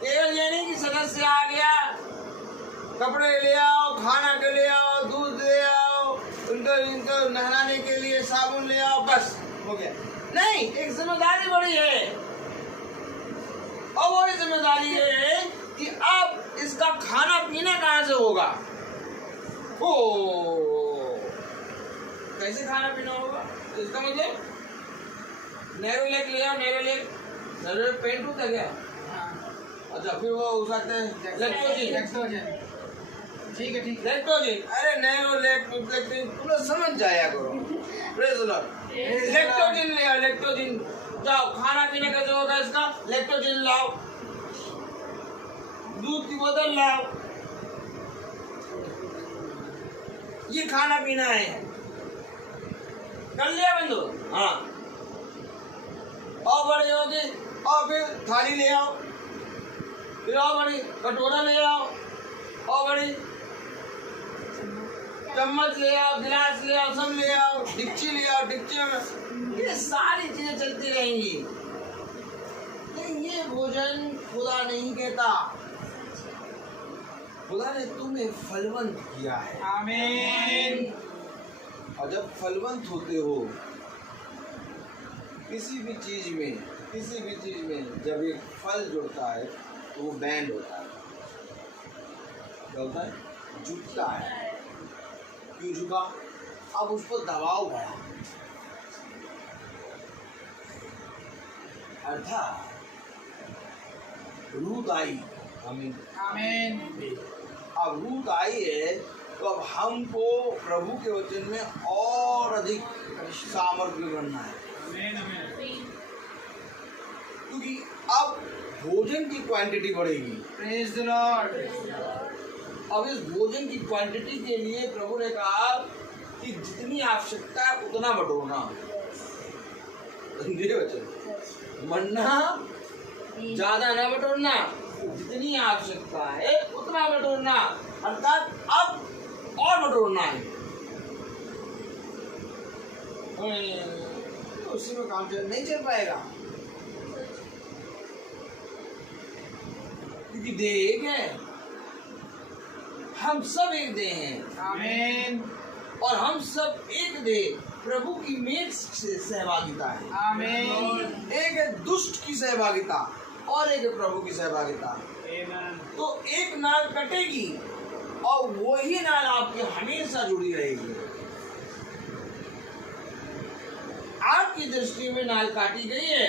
केवल ये नहीं कि सदस्य आ गया, कपड़े ले आओ, खाना के ले आओ, दूध ले आओ, इनको नहलाने के लिए साबुन ले आओ, बस हो गया। नहीं, एक जिम्मेदारी बड़ी है और वो जिम्मेदारी ये है कि अब इसका खाना पीना कहाँ से होगा? ओ कैसे खाना पीना होगा? तो इसका मतलब नैरोलेक ले आओ, नैरोलेक पेंट होता क्या? अच्छा, फिर वो उठाते हैं लैक्टोजिन। ठीक है। लैक्टोजिन, अरे नैरोलेक, तुम लोग समझ जाया करो। Praise the Lord. लैक्टोजिन ले आओ, लैक्टोजिन। जाओ, खाना पीने का जो होगा इसका लैक्टोजिन लाओ, दूध की बोतल लाओ, ये खाना पीना है। कर लिया बंदो? हाँ। और बड़ी होगी, और फिर थाली ले आओ, फिर और बड़ी कटोरा ले आओ, और बड़ी चम्मच ले आओ, गिलास ले आओ, सब ले आओ, डिक्ची ले आओ, डिक्ची में ये सारी चीजें चलती रहेंगी। लेकिन ये भोजन खुदा नहीं कहता। खुदा ने तुम्हें फलवंत किया है। आमीन। और जब फलवंत होते हो किसी भी चीज में जब एक फल जुड़ता है तो वो बैंड होता है। क्या होता है? झुकता है। क्यों झुका? अब उस पर दबाव बढ़ा, अर्थात रूत आई। आमीन। अब रूत आई है तो अब हमको प्रभु के वचन में और अधिक सामर्थ्य बनना है। क्योंकि अब भोजन की क्वांटिटी बढ़ेगी। Praise the Lord. अब इस भोजन की क्वांटिटी के लिए प्रभु ने कहा कि जितनी आवश्यकता है उतना बटोरना। बच्चे मन्ना ज्यादा ना बटोरना, जितनी आवश्यकता है उतना बटोरना, अर्थात अब और बटोरना है। उसी में काम नहीं चल पाएगा, क्योंकि देह एक है, हम सब एक देह हैं। आमीन और हम सब एक देह प्रभु की मेज से सहभागिता है। आमीन। एक है दुष्ट की सहभागिता और एक है प्रभु की सहभागिता। आमीन। तो एक नाल कटेगी और वही नाल आपकी हमेशा जुड़ी रहेगी। आपकी दृष्टि में नाल काटी गई है,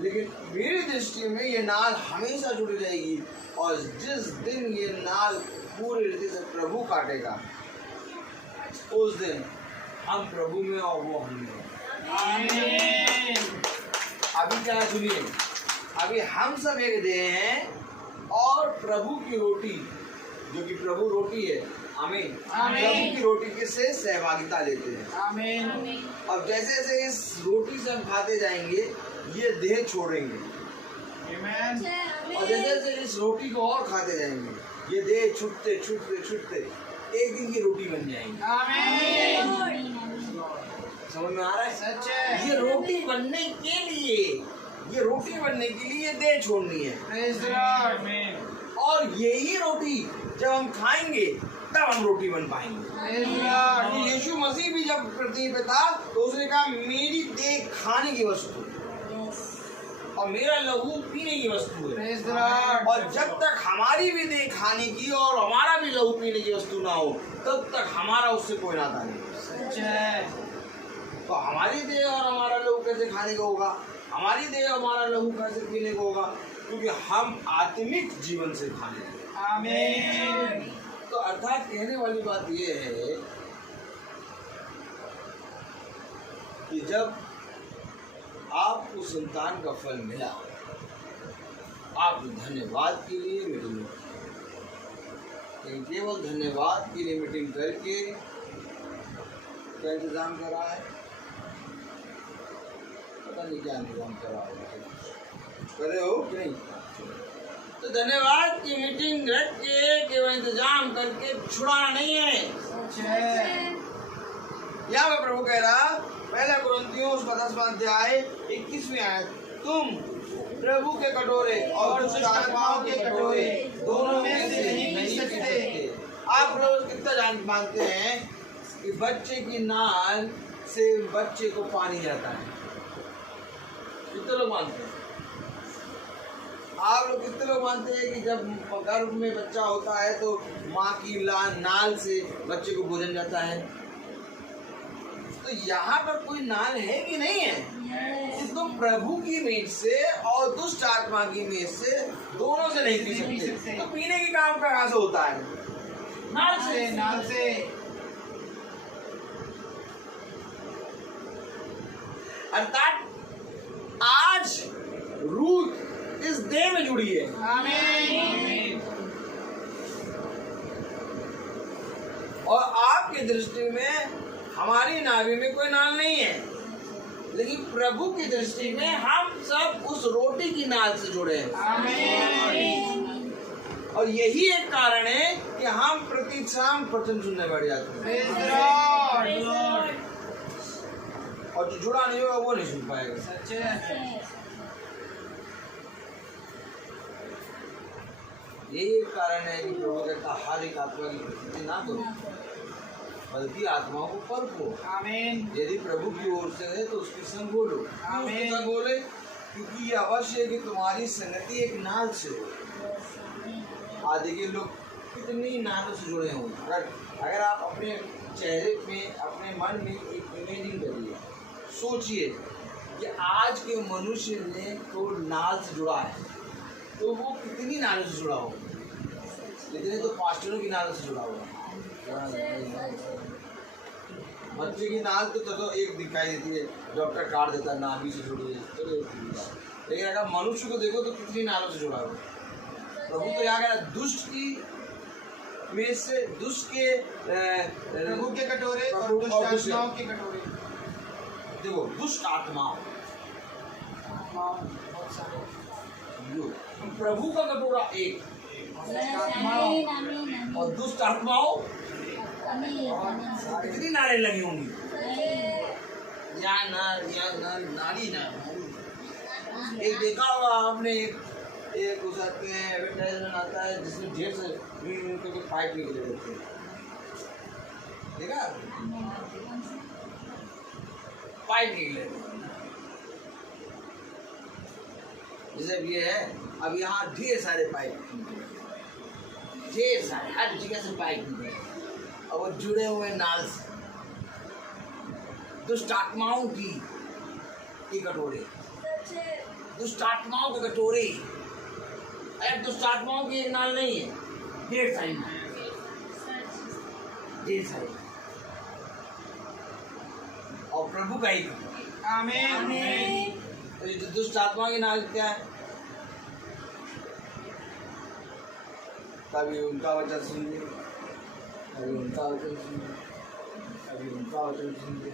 लेकिन मेरी दृष्टि में ये नाल हमेशा जुड़ी रहेगी। और जिस दिन ये नाल पूरी रीति से प्रभु काटेगा, उस दिन हम प्रभु में और वो हम में। आमीन। अभी क्या सुनिए, अभी हम सब एक देह हैं और प्रभु की रोटी, जो कि प्रभु रोटी है, आमीन, आमीन। प्रभु की रोटी के से सहभागिता लेते हैं। आमीन। अब जैसे जैसे इस रोटी से हम खाते जाएंगे, ये देह छोड़ेंगे, आमीन। और जैसे जैसे इस रोटी को और खाते जाएंगे, ये देह छूटते छूटते छूटते एक दिन की रोटी बन जाएंगी। आमीन। समझ में आ रहा है? सच है। ये रोटी बनने के लिए, ये रोटी बनने के लिए देह छोड़नी है। Praise the Lord. और यही रोटी जब हम खाएंगे तब हम रोटी बन पाएंगे। Praise the lord. यीशु मसीह भी जब पृथ्वी पे था तो उसने कहा मेरी देह खाने की वस्तु और मेरा लहू पीने की वस्तु है। Praise the Lord. और जब तक हमारी भी देह खाने की और हमारा भी लहू पीने की वस्तु ना हो, तब तक हमारा उससे कोई नाता नहीं। सच है। तो हमारी देह और हमारा लहू कैसे खाने को होगा, हमारी देह और हमारा लहू कैसे पीने को होगा, क्योंकि हम आत्मिक जीवन से खाने। आमीन। तो अर्थात कहने वाली बात यह है कि जब आपको संतान का फल मिला, आप धन्यवाद के लिए मीटिंग, केवल धन्यवाद के लिए मीटिंग करके क्या इंतजाम कर रहा है, पता नहीं क्या इंतजाम कर रहा है, करे हो कि नहीं? तो धन्यवाद की मीटिंग रख के केवल इंतजाम करके छुड़ाना नहीं है। सच है। यहाँ पे प्रभु कह रहा, पहला कुरिन्थियों उसका 10वां अध्याय 21वीं आयत, तुम प्रभु के कटोरे और दुष्ट आत्माओं के कटोरे दोनों में से नहीं पी सकते। आप लोग कितना मानते हैं कि बच्चे की नाल से बच्चे को पानी जाता है? कितने लोग मानते हैं? आप लोग कितने लोग मानते हैं कि जब गर्भ में बच्चा होता है तो माँ की नाल से बच्चे को भोजन जाता है? तो यहाँ पर कोई नाल है कि नहीं है? कि तुम प्रभु की मेज से और दुष्ट आत्मा की मेज से दोनों से नहीं पी सकते। तो पीने की काम कहाँ से होता है? नाल से। नाल से। अर्थात आज रूथ इस देह में जुड़ी है। आमीन। और आपकी दृष्टि में हमारी नाभि में कोई नाल नहीं है, लेकिन प्रभु की दृष्टि में हम सब उस रोटी की नाल से जुड़े हैं। आमीन। और यही एक कारण है कि हम प्रति शाम वचन सुनने बैठ जाते हैं। Praise the Lord. और जो जुड़ा नहीं होगा वो नहीं सुन पाएगा। सच है। यही एक कारण है कि प्रभु कहता हर एक आत्मा की प्रतीति ना करो, बल्कि आत्माओं को परखो। आमीन। यदि प्रभु की ओर से है तो उसके संग बोलो। आमीन। उसके संग बोले क्योंकि ये अवश्य है कि तुम्हारी संगति एक नाल से हो। आज देखिए लोग कितनी नालों से जुड़े होंगे। अगर आप अपने चेहरे में, अपने मन में एक इमेजिंग करिए, सोचिए कि आज के मनुष्य ने तो नाल से जुड़ा है, तो वो कितनी नालों से जुड़ा होगा? इतने तो पास्टरों की नालों से जुड़ा होगा। बच्चे की नाल तो एक दिखाई देती है, डॉक्टर कार्ड देता है नाभि से जुड़ी है, चलो लेकिन अगर मनुष्य को देखो तो कितनी नालों से जुड़ा हुआ। प्रभु तो यहाँ कह रहा दुष्ट की में से दुष्ट के प्रभु के कटोरे और दुष्ट आत्माओं के कटोरे। देखो दुष्ट आत्माओं, प्रभु का कटोरा एक और दुष्ट आत्माओं कितनी नारे लगी होंगी। या नारी ना एक देखा होगा आपने, एक उस एडवर्टाइजमेंट आता है जिसमें ढेर से पाइप निकले रहते हैं, देखा पाइप निकले। जैसे ये है, अब यहाँ ढेर सारे पाइप, ढेर सारे हर जगह से पाइप निकले और वो जुड़े हुए नाल से। दुष्ट आत्माओं की कटोरे, दुष्ट आत्माओं के कटोरे। अरे दुष्ट आत्माओं की एक नाल नहीं है, ढेर सारी नाल, ढेर सारी। और प्रभु का ही आमीन। तो ये दुष्ट आत्मा की नाल क्या है? कभी उनका वचन सुनते, कभी उनका वचन सुनते, कभी उनका वचन सुनते,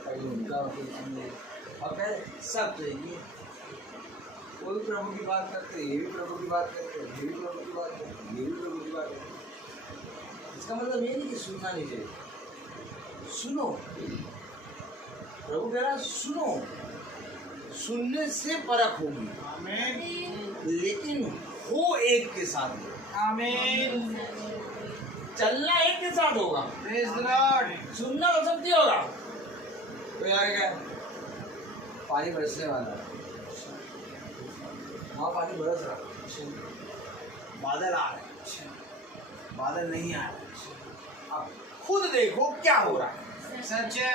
कभी उनका वचन सुनते, और कह सब चाहिए। वो भी प्रभु की बात करते, ये भी प्रभु की बात करते, ये भी प्रभु की बात करते, ये भी प्रभु की बात करते। इसका मतलब ये नहीं कि सुनना नहीं चाहिए, सुनो। प्रभु कह रहा सुनो, सुनने से परख होगी, लेकिन हो एक के साथ। आमीन। चलना एक के साथ होगा, प्रेज द लॉर्ड। सुनना तो सबकी होगा। तो यार क्या पानी बरसने वाला है, वहाँ पानी बरस रहा, बादल आ रहे, बादल नहीं आ रहे। अब खुद देखो क्या हो रहा है, सच है।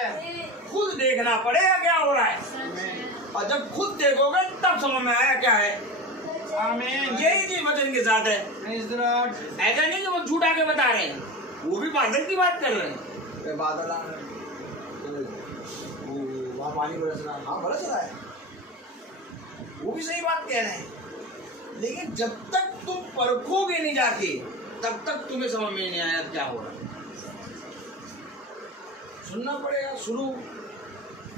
खुद देखना पड़ेगा क्या हो रहा है, और जब खुद देखोगे तब समझ में आया क्या है। आमीन। यही चीज वचन के साथ है। Praise the Lord. ऐसा नहीं कि वो झूठा के बता रहे हैं, वो भी बादल की बात कर रहे हैं। बादल आ रहे हैं, वहाँ पानी बरस रहा है, हाँ बरस रहा है, वो भी सही बात कह रहे हैं। लेकिन जब तक तुम परखोगे नहीं जाके, तब तक तुम्हें समझ में नहीं आया क्या हो रहा है। सुनना पड़ेगा, सुनो,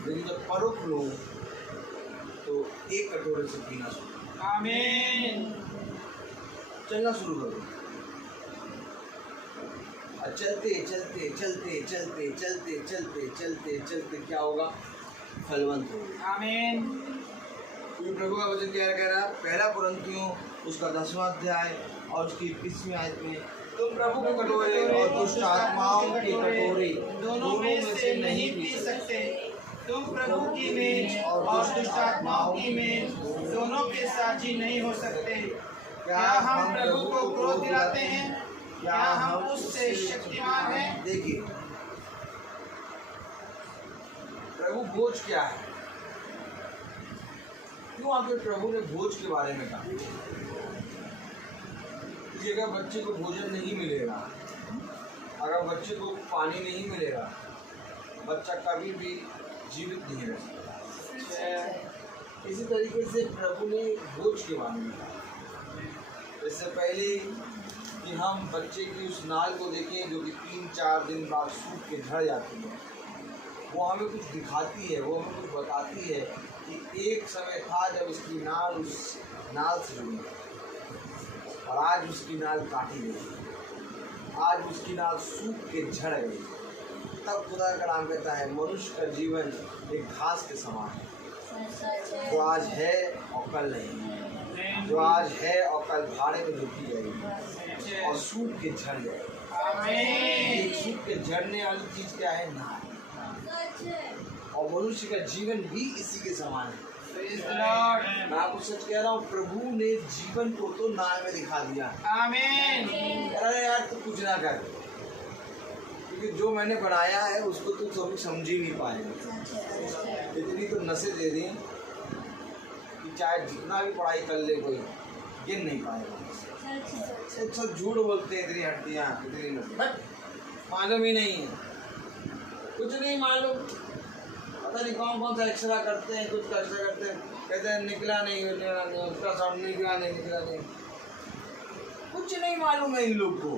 लेकिन जब परख लो तो एक कटोरे से पीना शुरू। आमीन। चलना शुरू करो, और चलते चलते चलते चलते चलते चलते चलते चलते क्या होगा, फलवंत होगा। आमीन। क्योंकि प्रभु का वचन क्या कह रहा है, पहला कुरिन्थियों उसका 10वां अध्याय और उसकी 21वीं आयत में, तुम प्रभु के कटोरे और दुष्ट आत्माओं के कटोरे दोनों में से नहीं पी सकते। तुम प्रभु की मेज और दुष्ट आत्माओं की मेज दोनों के साथी नहीं हो सकते। क्या हम प्रभु को क्रोध दिलाते हैं? क्या हम उससे शक्तिमान हैं? देखिए प्रभु भोज क्या है, क्यों आखिर प्रभु ने भोज के बारे में कहा। कि अगर बच्चे को भोजन नहीं मिलेगा, अगर बच्चे को पानी नहीं मिलेगा, बच्चा कभी भी जीवित नहीं रह सकता। इसी तरीके से प्रभु ने भोज के बारे में कहा। इससे पहले कि हम बच्चे की उस नाल को देखें जो कि 3-4 दिन बाद सूख के झड़ जाती है, वो हमें कुछ दिखाती है, वो हमें कुछ बताती है कि एक समय था जब इसकी नाल उस नाल से जुड़ी और आज उसकी नाल काटी गई, आज उसकी नाल सूख के झड़ गई। तब खुदा का नाम कहता है मनुष्य का जीवन एक घास के समान है, जो आज है और कल नहीं, जो आज है और कल भाड़े में झुकी जाएगी और सूख के झड़ जाएगी। सूख के झड़ने वाली चीज क्या है, नाल। और मनुष्य का जीवन भी इसी के समान है। मैं आपको सच कह रहा हूँ, प्रभु ने जीवन को तो नाल में दिखा दिया। आमीन। अरे यार तू कुछ ना कर, क्योंकि जो मैंने बनाया है उसको तू कभी समझ ही नहीं पाएगा। इतनी तो नसें दे दी कि चाहे जितना भी पढ़ाई कर ले कोई गिन नहीं पाएगा। सब झूठ बोलते हैं, इतनी हड्डियाँ, इतनी नसें, मालूम ही नहीं है, कुछ नहीं मालूम। पता नहीं कौन कौन सा एक्सरा करते हैं, कुछ एक्सरा करते हैं, कहते हैं निकला नहीं, अल्ट्रासाउंड निकला नहीं, कुछ नहीं मालूम है इन लोग को।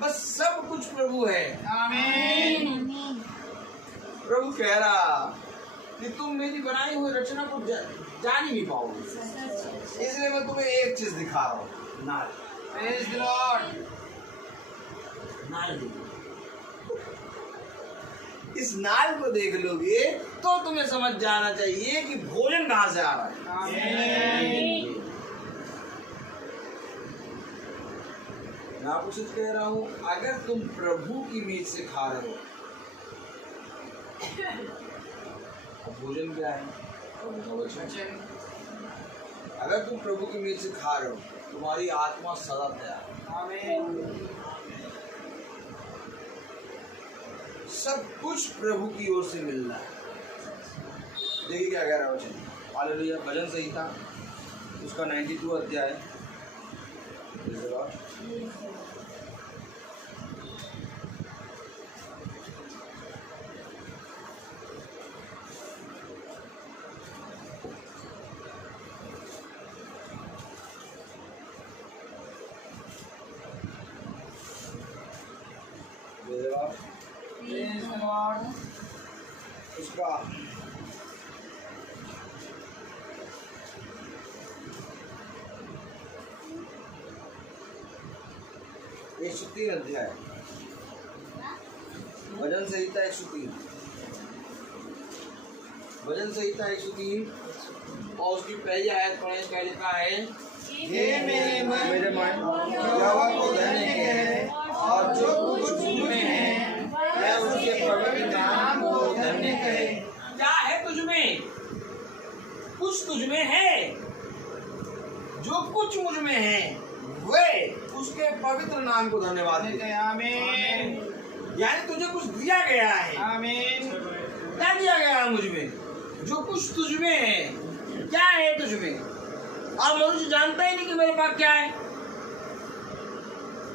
बस सब कुछ प्रभु है। आमीन। प्रभु कह रहा कि तुम मेरी बनाई हुई रचना को जान ही नहीं पाओगे, इसलिए मैं तुम्हें एक चीज दिखा रहा हूँ, नाल। Praise the Lord. नाल इस नाल को देख लोगे तो तुम्हें समझ जाना चाहिए कि भोजन कहाँ से आ रहा है। आमीन। मैं आपको सच कह रहा हूँ, अगर तुम प्रभु की मेज से खा रहे हो, अब भोजन क्या है? प्रभु का वचन। अगर तुम प्रभु की मेज से खा रहे हो, तुम्हारी आत्मा सदा तैयार। आमीन। सब कुछ प्रभु की ओर से मिल रहा है। देखिए क्या कह रहा है वचन। हालेलुया। भजन संहिता उसका 92 अध्याय। Praise the Lord. उसका 103 अध्याय। भजन संहिता 103। भजन संहिता 103 और उसकी पहली आयत पढ़े। क्या लिखा है? हे मेरे मन यहोवा को धन्य कह, और जो कुछ मुझ में है मैं उसके पवित्र नाम को धन्य कहे। क्या है तुझ में? कुछ तुझ में है। जो कुछ मुझ में है वे उसके पवित्र नाम को धन्यवाद दे। आमीन। यानी तुझे कुछ दिया गया है। आमीन। क्या दिया गया है मुझ में? जो कुछ तुझ में है। क्या है तुझ में? और मनुष्य जानता ही नहीं कि मेरे पास क्या है।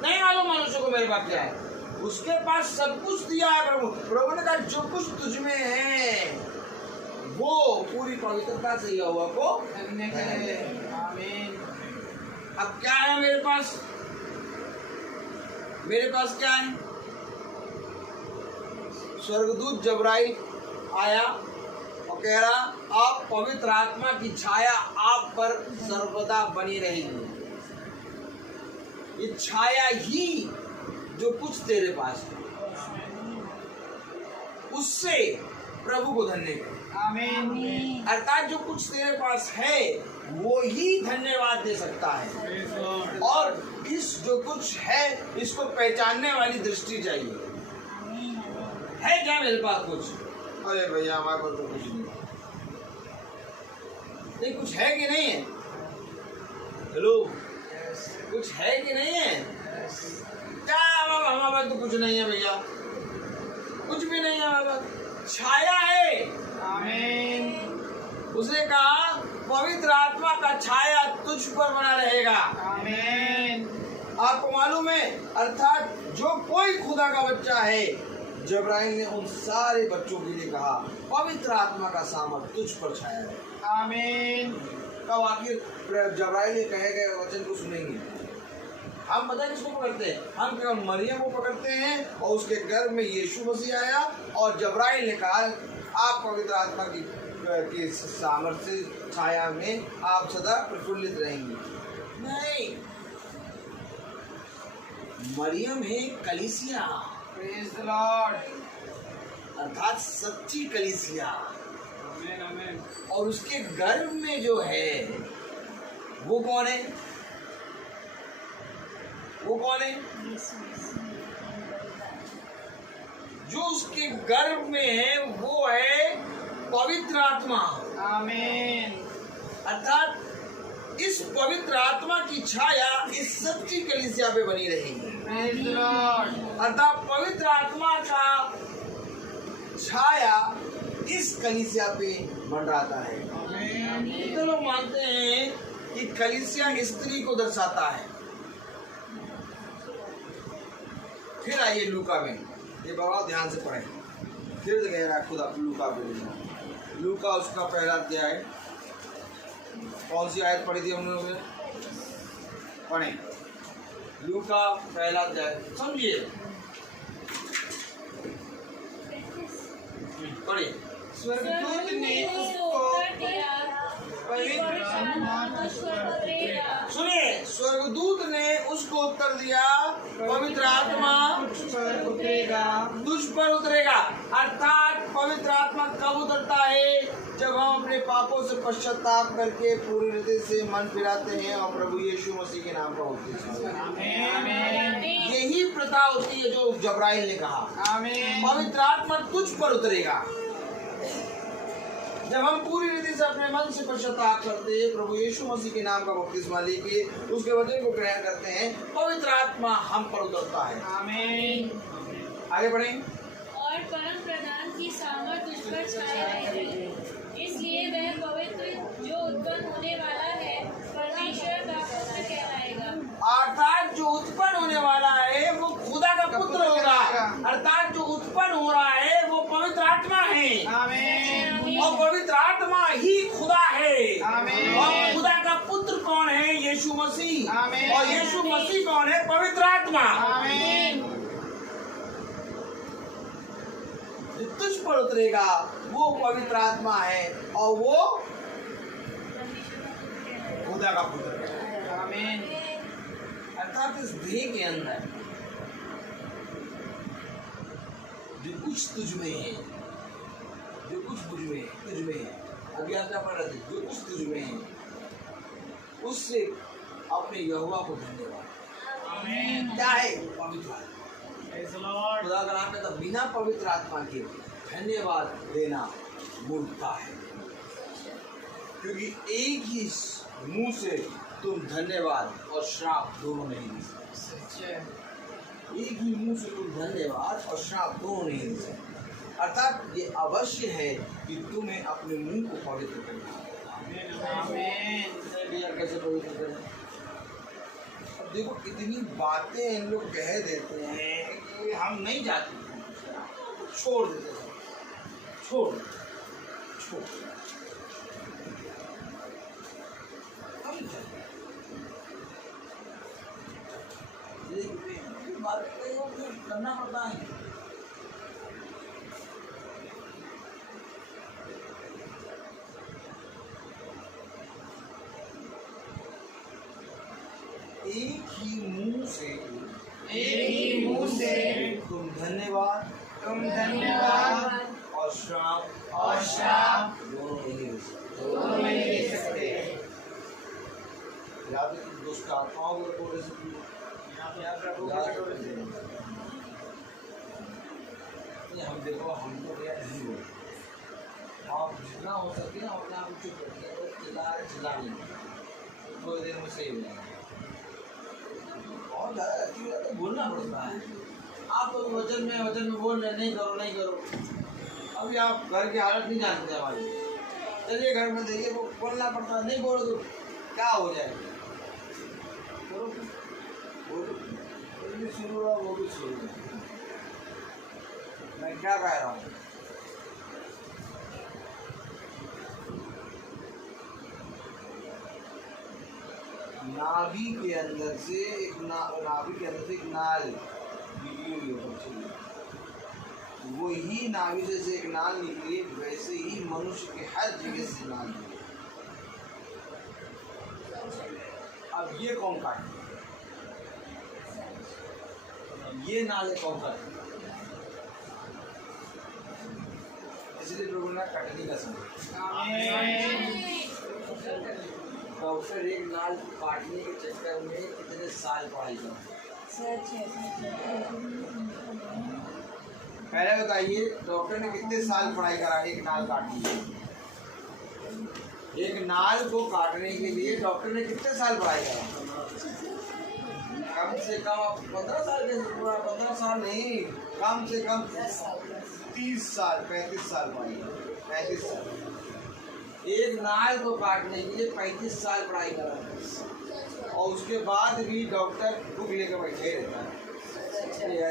नहीं मालूम मनुष्य को मेरे पास क्या है। उसके पास सब कुछ दिया है प्रभु। प्रभु ने कहा जो कुछ तुझ में है वो पूरी पवित्रता से यहोवा को धन्य कहे। आमीन। अब क्या है मेरे पास? मेरे पास क्या है? स्वर्गदूत जबराइल आया और कह रहा आप पवित्र आत्मा की छाया आप पर सर्वदा बनी रहेगी। ये छाया ही जो कुछ तेरे पास है उससे प्रभु को धन्य कर। आमीन। अर्थात जो कुछ तेरे पास है वो ही धन्यवाद दे सकता है। और इस जो कुछ है इसको पहचानने वाली दृष्टि चाहिए। है क्या मेरे पास कुछ? अरे भैया हमारे पास तो कुछ नहीं। ये कुछ है कि नहीं है? हेलो, कुछ है कि नहीं है? क्या हमारे पास तो कुछ नहीं है भैया, कुछ भी नहीं है हमारे पास। छाया है। आमीन। उसने कहा पवित्र आत्मा का छाया तुझ पर बना रहेगा। आमीन। आपको मालूम है, अर्थात जो कोई खुदा का बच्चा है, जबराइल ने उन सारे बच्चों के लिए कहा पवित्र आत्मा का सामर्थ तुझ पर छाया है। आमीन। कब आखिर जबराइल ने कहे गए वचन को सुनेंगे? हम पता किसको पकड़ते हैं? हम केवल मरियम को पकड़ते हैं और उसके गर्भ में यीशु मसीह आया और जबराइल ने कहा आप पवित्र आत्मा की सामर्थ्य से छाया में आप सदा प्रफुल्लित रहेंगे। नहीं, मरियम है कलीसिया। Praise the Lord. अर्थात सच्ची कलीसिया। आमीन। आमीन। और उसके गर्भ में जो है वो कौन है? वो कौन है? जो उसके गर्भ में है वो है पवित्र आत्मा। आमीन। अर्थात इस पवित्र आत्मा की छाया इस सच्ची कलीसिया पे बनी रहेगी। Praise the Lord. अर्थात पवित्र आत्मा का छाया इस कलीसिया पे मंडराता है। कितने लोग मानते हैं कि कलीसिया स्त्री को दर्शाता है? फिर आइए लूका में, ये बाबा ध्यान से पढ़ें। फिर कह रहा है खुदा लूका पे लूका उसका पहला अध्याय। कौन सी आयत पढ़ी थी हम लोगों ने? पढ़े लूका पहला अध्याय, समझिए, पढ़िए। स्वर्गदूत ने उसको सुनिए, स्वर्गदूत ने उसको उत्तर दिया, पवित्र आत्मा तुझ पर उतरेगा। अर्थात पवित्र आत्मा कब उतरता है? जब हम अपने पापों से पश्चाताप करके पूरी हृदय से मन फिराते हैं और प्रभु यीशु मसीह के नाम का उपदेश। यही प्रथा होती है जो जब्राइल ने कहा, पवित्र आत्मा तुझ पर उतरेगा। जब हम पूरी रीति से अपने मन से पश्चाताप करते हैं, प्रभु यीशु मसीह के नाम का बपतिस्मा लेके उसके वचन को ग्रहण करते हैं, पवित्र आत्मा हम पर उतरता है। आमीन। आगे बढ़ें। और परम प्रधान की सामर्थ तुझ पर छाए रहेगी, इसलिए वह पवित्र जो उत्पन्न होने वाला है परमेश्वर का पुत्र कहलाएगा। अर्थात जो उत्पन्न होने वाला है वो खुदा का पुत्र होगा। अर्थात जो उत्पन्न हो रहा है वो पवित्र आत्मा है। आमीन। और पवित्र आत्मा ही खुदा है। आमीन। और खुदा का पुत्र कौन है? यीशु मसीह। आमीन। और यीशु मसीह कौन है? पवित्र आत्मा। आमीन। जो तुझ पर उतरेगा वो पवित्र आत्मा है और वो खुदा का पुत्र है। आमीन। अर्थात इस देह के अंदर जो कुछ तुझ में है, जो कुछ तुझ में है, अभी आपका पढ़ रहे थे, जो कुछ तुझ में है उससे अपने यहोवा को धन्यवाद। आमीन। क्या है? पवित्र आत्मा। खुदा का नाम है तो बिना पवित्र आत्मा के धन्यवाद देना मूर्खता है, क्योंकि एक ही मुंह से तुम धन्यवाद और श्राप दोनों नहीं दे सकते। एक ही मुंह से तुम धन्यवाद और श्राप दोनों नहीं दे सकते। अर्थात ये अवश्य है कि तुम्हें अपने मुंह को पवित्र करना। आमीन। कैसे पवित्र करें? अब देखो इतनी बातें इन लोग कह देते हैं कि हम नहीं जाते, छोड़ देते हैं, छोड़ बात करना पड़ता है। एक ही मुंह से तुम धन्यवाद और श्राप दोनों नहीं दे सकते। या तो तुम दुष्ट आत्माओं को बोल सकते हो, हम देखो हम तो नहीं बोल, आप जितना हो सके ना अपने आप चुप रखिए, चिल्ला नहीं, थोड़ी देर में सही हो जाएगा। और ज़्यादा अच्छी बात तो बोलना पड़ता है। आप तो वचन में बोल रहे नहीं करो। अभी आप घर की हालत नहीं जानते हमारी, चलिए घर में देखिए वो बोलना पड़ता है, नहीं बोलो तो क्या हो जाएगा। वो भी शुरू हुआ, वो भी शुरू हुआ। मैं क्या कह रहा हूँ? नाभि के अंदर से एक नाल निकली हुई है, वही नाभि से एक नाल निकली, वैसे ही मनुष्य के हर जगह से नाल निकली। अब ये कौन काटे? ये नाले कौन काटे? इसलिए लोगों ने कटनी का समय। डॉक्टर एक नाल काटने के चक्कर में कितने साल पढ़ाई करते? पहले बताइए, डॉक्टर ने कितने साल पढ़ाई करा एक नाल काटने के लिए? एक नाल को काटने के लिए डॉक्टर ने कितने साल पढ़ाई करा? कम से कम 15 साल के, 15 साल नहीं, कम से कम 30 साल 35 साल पढ़ाई, 35 साल। एक नाल को काटने के लिए 35 साल पढ़ाई करा, और उसके बाद भी डॉक्टर बुक लेकर बैठे रहता है।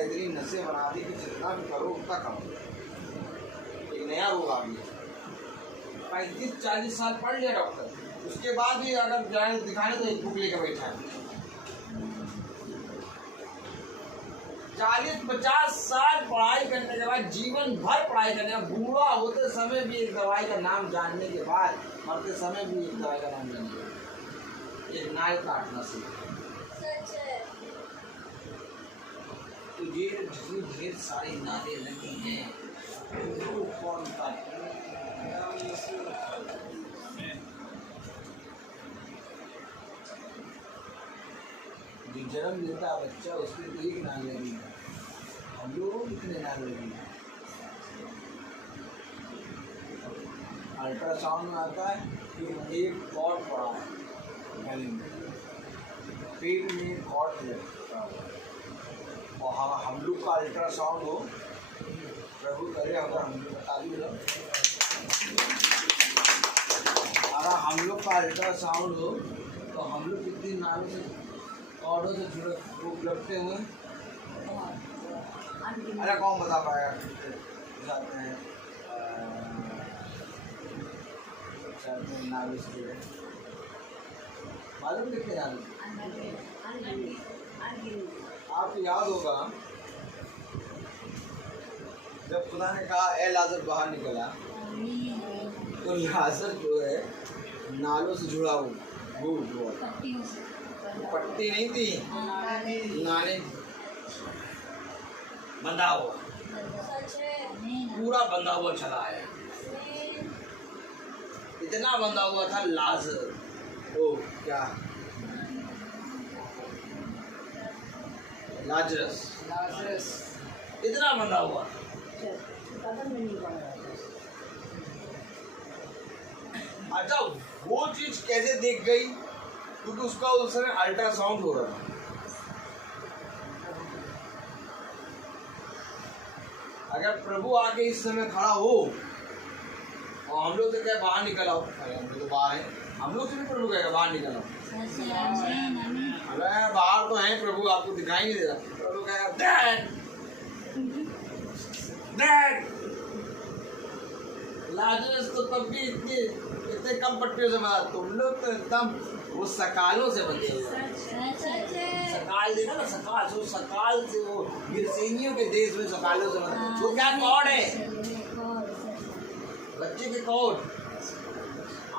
इतनी नसें बना दी कि जितना भी करो उतना कम, एक नया रोग आ गया। 35-40 साल पढ़ लिया डॉक्टर, उसके बाद भी अगर जाए दिखाने तो एक बुक लेकर बैठा है। 40-50 साल पढ़ाई करने के बाद, जीवन भर पढ़ाई करने के बाद, बूढ़ा होते समय भी एक दवाई का नाम जानने के बाद, मरते समय भी एक दवाई का नाम जानने के बाद, एक नाल काटना सीखा। तो ये ढेर सारी नालें लगी हैं, तो कौन काटे? जो जन्म लेता है बच्चा, उसके तो एक नाल लगी है, हम लोग कितने नाल लगी है? अल्ट्रासाउंड में आता है कि एक कॉर्ड पड़ा है गले में, पेट में एक कॉर्ड लगता है, और हाँ हम लोग का अल्ट्रासाउंड हो, प्रभु करे अगर हम लोग बता दी, अगर हम लोग का अल्ट्रासाउंड हो तो हम लोग कितनी नालों से, कॉर्डों से जुड़े लपटे हुए। अरे कौन बता पाएगा? जाते हैं नालों से जुड़े, मालूम कितने नालों? आपको याद होगा जब खुदा ने कहा ए लाजर बाहर निकला, तो लाजर जो है नालों से जुड़ा हुआ था, पट्टी नहीं थी, नाले बंधा हुआ, पूरा बंधा हुआ चला आया, इतना बंधा हुआ था लाजर, ओ क्या लाजरस इतना बंधा हुआ। अच्छा वो चीज कैसे देख गई? क्योंकि उसका उस समय अल्ट्रासाउंड हो रहा था। अगर प्रभु आके इस समय खड़ा हो और हम लोग तो क्या बाहर निकल आओ, अरे हम लोग तो बाहर हैं, हम लोग से भी प्रभु कहेगा बाहर निकल आओ, अरे बाहर तो है प्रभु, आपको दिखाई नहीं दे रहा, प्रभु कहेगा डैड डैड। लाजरस तो तब भी इतने कम पट्टियों से बना, तुम लोग तो एकदम वो सकालों से बचे हुए। सकाल देखा ना, सकाल, वो सकाल से, वो गिरसेनियों के देश में सकालों से बना, वो क्या कॉर्ड है, बच्चे के कॉर्ड।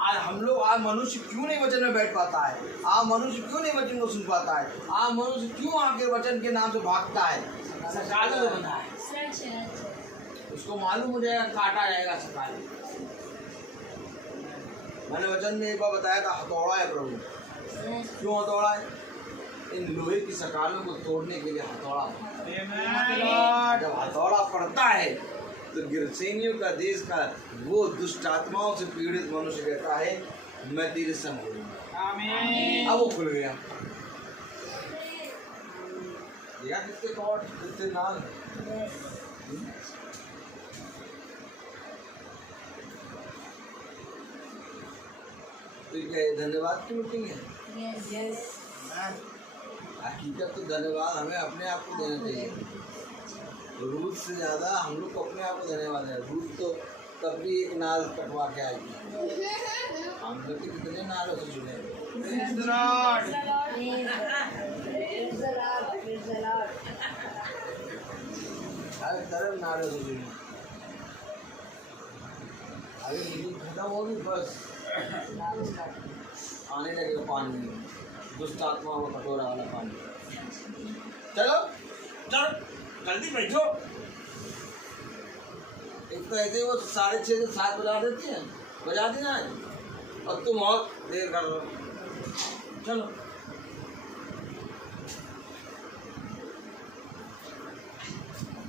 आज हम लोग, आज मनुष्य क्यों नहीं वचन में बैठ पाता है? आज मनुष्य क्यों नहीं वचन को सुन पाता है? आज मनुष्य क्यों आके वचन के नाम से भागता है? सकालों से बना है, उसको मालूम हो जाएगा काटा जाएगा सकाल। मैंने वचन में एक बार बताया था, हथौड़ा है प्रभु। क्यों हथौड़ा है? इन लोहे की सकालों को तोड़ने के लिए हथौड़ा। जब हथौड़ा पड़ता है तो गिरसेनियों का देश का वो दुष्ट आत्माओं से पीड़ित मनुष्य कहता है मैं तेरे संग हूँ। अब वो खुल गया, देखा किसके कॉर्ड, किसके नाल। तो क्या धन्यवाद की मीटिंग है? हकीकत तो धन्यवाद हमें अपने आप को देना चाहिए। रूद से ज़्यादा हम लोग को अपने आप को धन्यवाद है। रूद तो तब भी एक नाल कटवा के आएगी, हम लोग के कितने नालों से जुड़े हैं। हर तरफ नालों से जुड़े। अभी मीटिंग खत्म होगी बस आने लगेगा पानी, दुष्ट आत्मा को कटोरा वाला पानी। चलो चलो जल्दी बैठो। एक तो ऐसे वो 6:30 से 7 बजा देती है, बजा देना है, और तुम और देर कर लो। चलो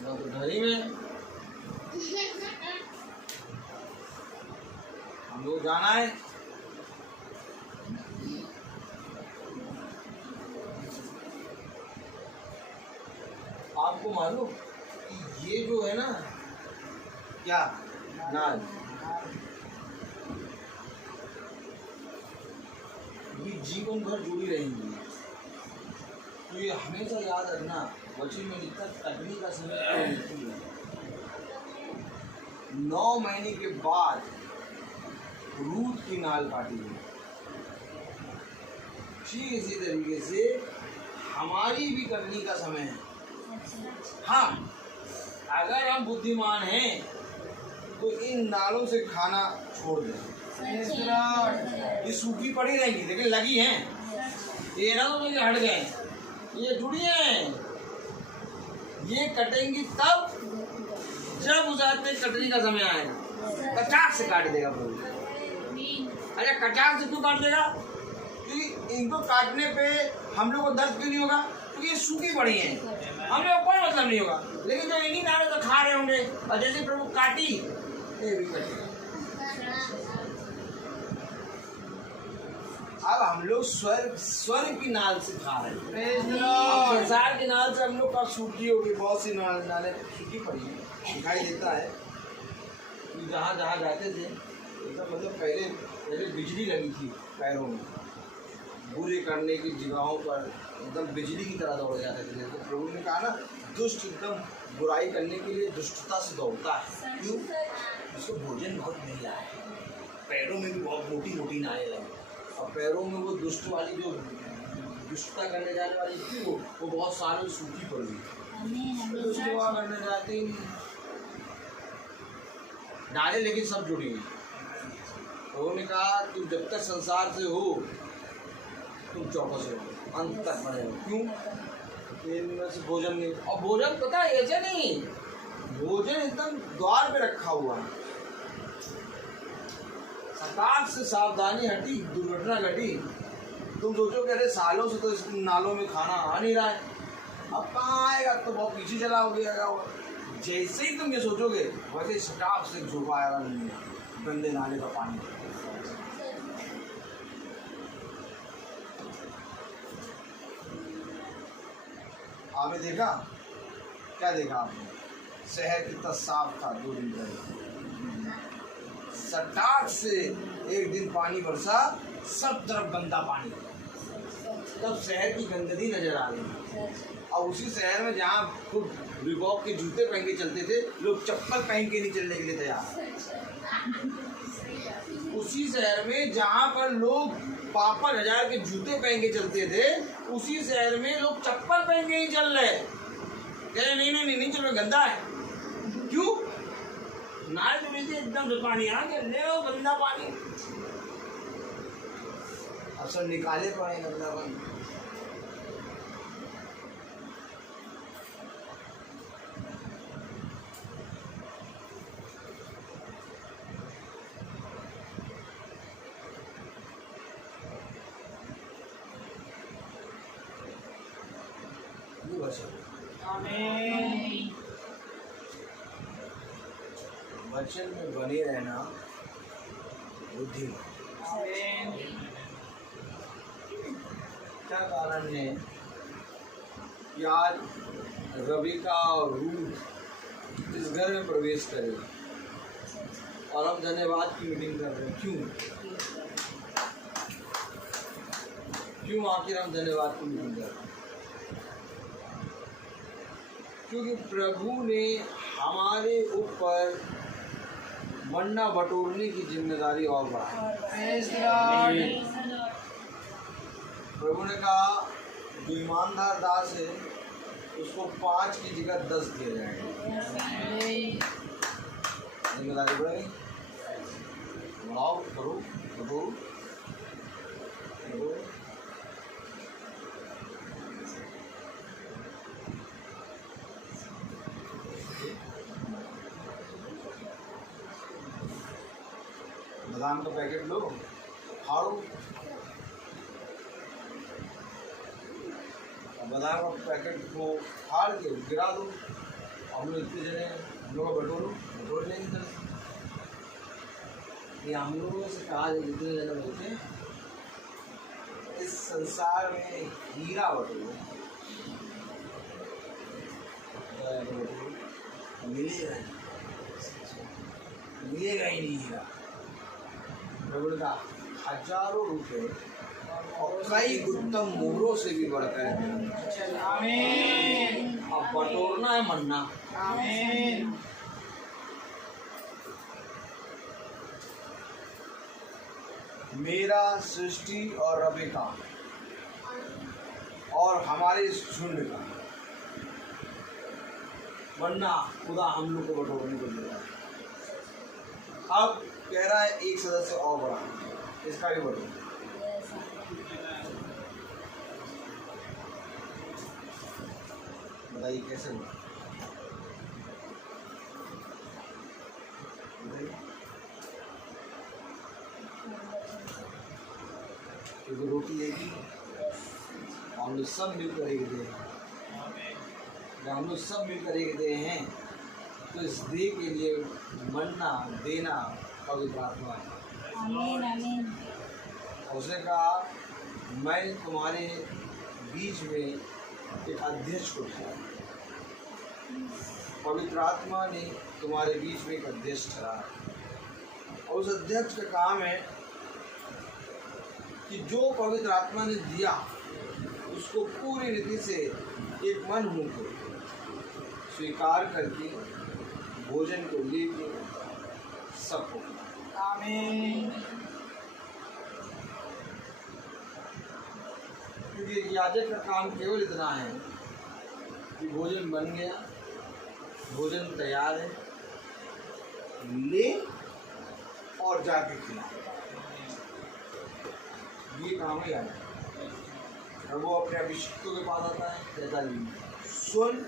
तो घड़ी में हम लोग जाना है। आपको मालूम ये जो है ना, क्या नाल, ये जीवन भर जुड़ी रहेंगी। तो ये हमेशा याद रखना, वचन में लिखा कटनी का समय नहीं है। 9 महीने के बाद रूट की नाल काटी गई। ठीक इसी तरीके से हमारी भी करनी का समय है। हाँ, अगर हम बुद्धिमान हैं तो इन नालों से खाना छोड़ दें। ये सूखी पड़ी रहेंगी लेकिन लगी हैं, ये ना तो मुझे हट गए, ये जुड़ी हैं। ये कटेंगी तब जब उसे कटने का समय आएगा। कचाक से काट देगा प्रभु। अच्छा, कचाक से क्यों काट देगा? क्योंकि इनको काटने पे हम लोग को दर्द क्यों नहीं होगा? क्योंकि ये सूखी पड़ी हैं, हम लोग को कोई मतलब नहीं होगा। लेकिन जो इन्हीं नालों तो खा रहे होंगे, और जैसे प्रभु काटी ये भी कटेगा। अब हम लोग स्वर्ग की नाल से खा रहे हैं। संसार की नाल से हम लोग का सूखी होगी, बहुत सी नालें सूखी पड़ी है। दिखाई देता है कि जहाँ जहाँ जाते थे एकदम मतलब पहले बिजली लगी थी पैरों में, बुरे करने की जगहों पर एकदम बिजली की तरह दौड़ जाते थे। तो प्रभु ने कहा ना, दुष्ट एकदम बुराई करने के लिए दुष्टता से दौड़ता है। क्यों? उसको भोजन बहुत मिल रहा है, पैरों में भी बहुत मोटी मोटी नालें लगी, और पैरों में वो दुष्ट वाली जो दुष्टता करने जाने वाली थी वो बहुत सालों सूखी पड़ गई। दुष्ट करने जाते नाले लेकिन सब जुड़ी हुई। तो उन्होंने कहा, तुम जब तक संसार से हो तुम चौकस रहो, अंत तक बने रहो। क्यों? इनमें से भोजन नहीं, और भोजन पता है ऐसे नहीं, भोजन एकदम द्वार पे रखा हुआ है। सकाक से सावधानी हटी, दुर्घटना घटी। तुम सोचो कि अरे सालों से तो इस नालों में खाना आ नहीं रहा है, अब कहाँ आएगा? तो बहुत पीछे चला हो गया। जैसे ही तुम ये सोचोगे वैसे सटाप से झोंका आएगा गंदे नाले का पानी। आपने देखा? क्या देखा आपने? शहर कितना साफ था 2 दिन पहले, सटाक से एक दिन पानी बरसा, सब तरफ गंदा पानी, तब शहर की गंदगी नजर आ रही। और उसी शहर में जहाँ खुद रिबॉक के जूते पहन के चलते थे, लोग चप्पल पहन के नहीं चलने के लिए तैयार। उसी शहर में जहाँ पर लोग 5-5 हजार के जूते पहन के चलते थे, उसी शहर में लोग चप्पल पहन के नहीं चल रहे। कह रहे नहीं चलो, गंदा है। क्यों? नाल जुड़ी थी, एकदम से पानी आ गया, ले ओ गंदा पानी। अब सब निकाले पड़े गंदा पानी। वचन में बने रहना बुद्धिमान। क्या कारण है कि आज रविका और रूट इस घर में प्रवेश करे और हम धन्यवाद की मीटिंग कर रहे हैं? क्यों आखिर हम धन्यवाद की मीटिंग कर रहे हैं? क्योंकि प्रभु ने हमारे ऊपर मन्ना बटोरने की जिम्मेदारी और बढ़ाई। प्रभु ने कहा, जो ईमानदार दास है उसको 5 की जगह 10 दिए जाएंगे। जिम्मेदारी बढ़ेगी, बढ़ाओ, करो, बटोरो। बादाम का पैकेट लो, फाड़ो, बादाम का पैकेट को फाड़ के गिरा दो। हम लोग इतने जने, हम लोग बटोर लेंगे। ये हम लोगों से कहा जाए, जितने जने होते हैं इस संसार में हीरा बटोरो, मिलेगा ही नहीं हीरा। प्रभु का हजारों रुपए और कई उत्तम मोहरों से भी बढ़कर अब बटोरना है मन्ना। मेरा सृष्टि और रबे का और हमारे इस झुंड का वरना खुदा हम लोग को बटोरने को दे रहा है। अब कह रहा है एक सदस्य और बढ़ा, इसका भी बटोर। बताइए कैसे हुआ? क्योंकि रोटी है कि हम लोग सब मिलकर एक दे, हम लोग सब मिलकर एक दे हैं, तो इस देह के लिए मन्ना देना पवित्र आत्मा है। आमीन आमीन। उसने कहा मैं तुम्हारे बीच में एक अध्यक्ष को ठहराया, पवित्र आत्मा ने तुम्हारे बीच में एक अध्यक्ष ठहराया। और उस अध्यक्ष का काम है कि जो पवित्र आत्मा ने दिया उसको पूरी रीति से एक मन होकर स्वीकार करके भोजन को लेके सबको। आमीन। क्योंकि याजक का काम केवल इतना है कि भोजन बन गया, भोजन तैयार है, ले और जाके खिला, ये काम है याजक। और वो अपने अभिषिक्तों के पास आता है, कहता है सुन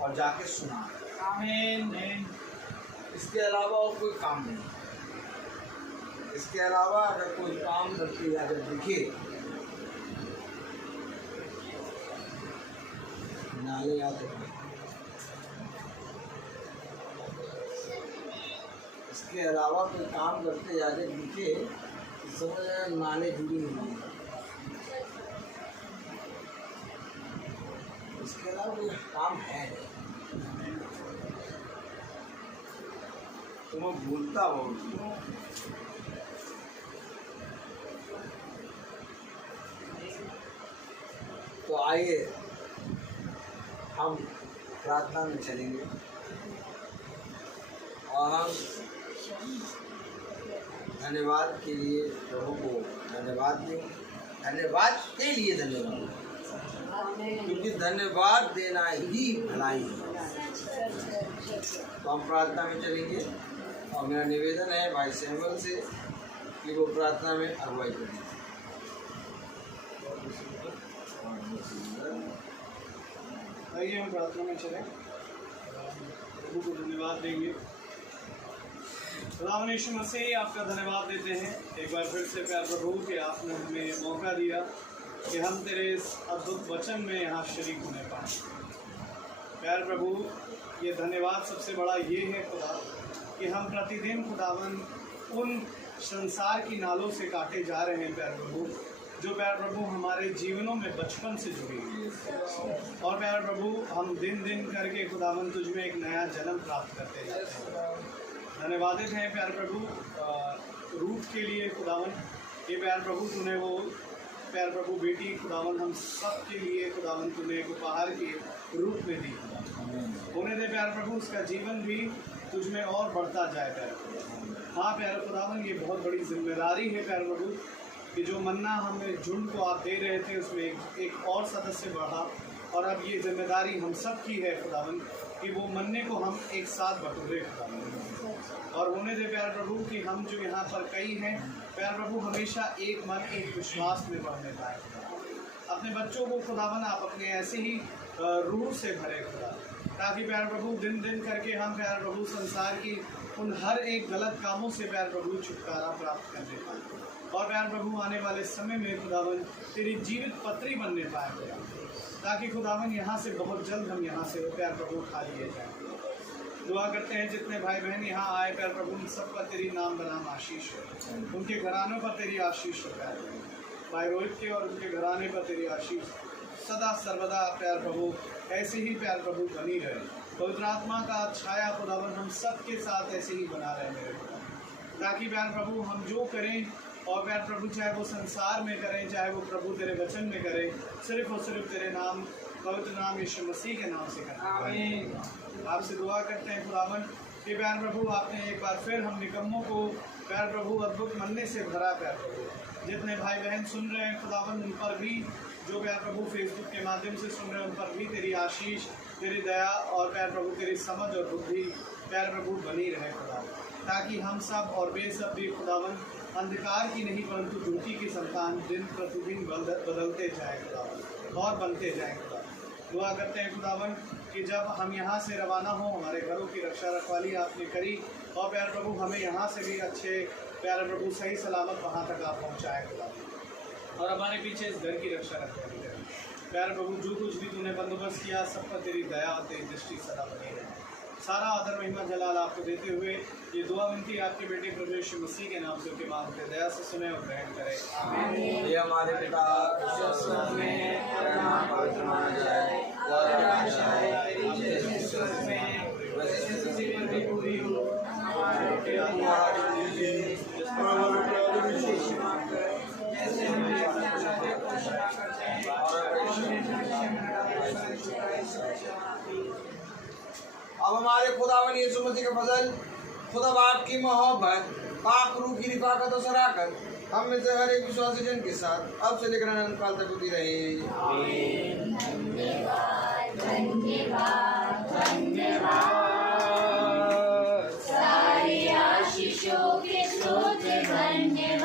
और जाके सुना। आमीन। इसके अलावा और कोई काम नहीं। इसके अलावा अगर कोई काम करते अगर दिखे, नाले आते हैं, इसके अलावा कोई काम करते याजक दिखे, समझ नाले जुड़ी नहीं। इसके अलावा कोई काम है तो मैं भूलता बहुत हूँ। तो आइए हम प्रार्थना में चलेंगे और हम धन्यवाद के लिए प्रभु को धन्यवाद दें। धन्यवाद के लिए धन्यवाद, क्योंकि धन्यवाद देना ही भलाई है। तो हम प्रार्थना में चलेंगे और मेरा निवेदन है भाई सैमुअल से कि वो प्रार्थना में अगुवाई करें। आइए हम प्रार्थना में चलें, प्रभु को धन्यवाद देंगे। खुदावंद यीशु मसीह आपका धन्यवाद देते हैं एक बार फिर से प्यार प्रभु कि आपने हमें मौका दिया कि हम तेरे इस अद्भुत वचन में यहाँ शरीक होने पाए। प्यार प्रभु ये धन्यवाद सबसे बड़ा ये है खुदा कि हम प्रतिदिन खुदावंद उन संसार की नालों से काटे जा रहे हैं प्यार प्रभु, जो प्यार प्रभु हमारे जीवनों में बचपन से जुड़ी हुई है। और प्यार प्रभु हम दिन दिन करके खुदावंद तुझ में एक नया जन्म प्राप्त करते जाते हैं। धन्यवादित हैं प्यार प्रभु रूप के लिए खुदावंद। ये प्यार प्रभु तूने वो प्यार प्रभु बेटी खुदावंद हम सब के लिए खुदावंद तूने एक उपहार के रूप में दी। होने दे प्यार प्रभु उसका जीवन भी तुझ में और बढ़ता जाए प्यार प्रभु। हाँ प्यार खुदावंद ये बहुत बड़ी जिम्मेदारी है प्यार प्रभु कि जो मन्ना हमें झुंड को आप दे रहे थे उसमें एक और सदस्य बढ़ा, और अब ये जिम्मेदारी हम सब की है खुदावंद कि वो मन्ने को हम एक साथ बटोरे खुदावंद। और होने दे प्यार प्रभु कि हम जो यहाँ पर कई हैं प्यार प्रभु हमेशा एक मन एक विश्वास में बढ़ने पाए। अपने बच्चों को खुदावंद आप अपने ऐसे ही रूह से भरे खुदा, ताकि प्यार प्रभु दिन दिन करके हम प्यार प्रभु संसार की उन हर एक गलत कामों से प्यार प्रभु छुटकारा प्राप्त करने पाए। और प्यार प्रभु आने वाले समय में खुदावंद तेरी जीवित पत्री बनने पाए खुदा, ताकि खुदावंद यहाँ से बहुत जल्द हम यहाँ से प्यार प्रभु खा लिए जाए। दुआ करते हैं जितने भाई बहन यहाँ आए प्यार प्रभु उन सब का तेरी नाम बनाम आशीष हो, उनके घरानों पर तेरी आशीष हो प्यार प्रभु। भाई रोहित के और उनके घराने पर तेरी आशीष सदा सर्वदा प्यार प्रभु ऐसे ही प्यार प्रभु बनी रहे। पवित्र आत्मा का छाया खुदावंद हम सब के साथ ऐसे ही बना रहे मेरे खुदा, ताकि प्यार प्रभु हम जो करें और प्यार प्रभु चाहे वो संसार में करें चाहे वो प्रभु तेरे वचन में करें, सिर्फ और सिर्फ तेरे नाम पवित्र नाम यीशु मसीह के नाम से करें। आमीन। आपसे दुआ करते हैं खुदावंद कि प्यार प्रभु आपने एक बार फिर हम निकम्मों को प्यार प्रभु अद्भुत मनने से भरा प्यार प्रभु। जितने भाई बहन सुन रहे हैं खुदावन, उन पर भी, जो प्यार प्रभु फेसबुक के माध्यम से सुन रहे हैं, उन पर भी तेरी आशीष, तेरी दया और प्यार प्रभु तेरी समझ और बुद्धि प्यार प्रभु बनी रहे खुदा, ताकि हम सब और वे सब भी खुदावन अंधकार की नहीं परंतु ज्योति की संतान दिन प्रतिदिन बदलते जाए खुदावन और बनते जाए खुदा। दुआ करते हैं खुदावन कि जब हम यहाँ से रवाना हो, हमारे घरों की रक्षा रखवाली आपने करी और प्यार प्रभु हमें यहाँ से भी अच्छे प्यारे प्रभु सही सलामत वहाँ तक आप पहुँचाए खुदा, और हमारे पीछे इस घर की रक्षा रखवाली करें। प्यारे प्रभु जो कुछ भी तूने बंदोबस्त किया सब पर तेरी दया और तेरी दृष्टि सदा बनी रहे। सारा आदर महिमा जलाल आपको देते हुए ये दुआ विनती आपके बेटे प्रभु यीशु मसीह के नाम से मांगते, दया से सुने और ग्रहण करें। ये हमारे पिता स्वर्ग में है, तेरा नाम पवित्र माना जाए, तेरा राज्य आए, तेरी इच्छा स्वर्ग में है, वैसे पृथ्वी पर भी पूरी हो। हमारे रोटी आज दीजिए, जिस पर हमारे अपराध विशेष क्षमा कर, जैसे हम भी अपने अपराधियों को क्षमा करते हैं, और अब हमारे खुदावन यीशु मसीह का फजल, खुदा बाप की मोहब्बत, पाक रूह की रिफाकत और सराकत हम में से हर एक विश्वासी जन के साथ अब से लेकर अनंत काल तक होती रहे। धन्यवाद धन्यवाद धन्यवाद। सारी आशीषों के स्रोत धन्यवाद।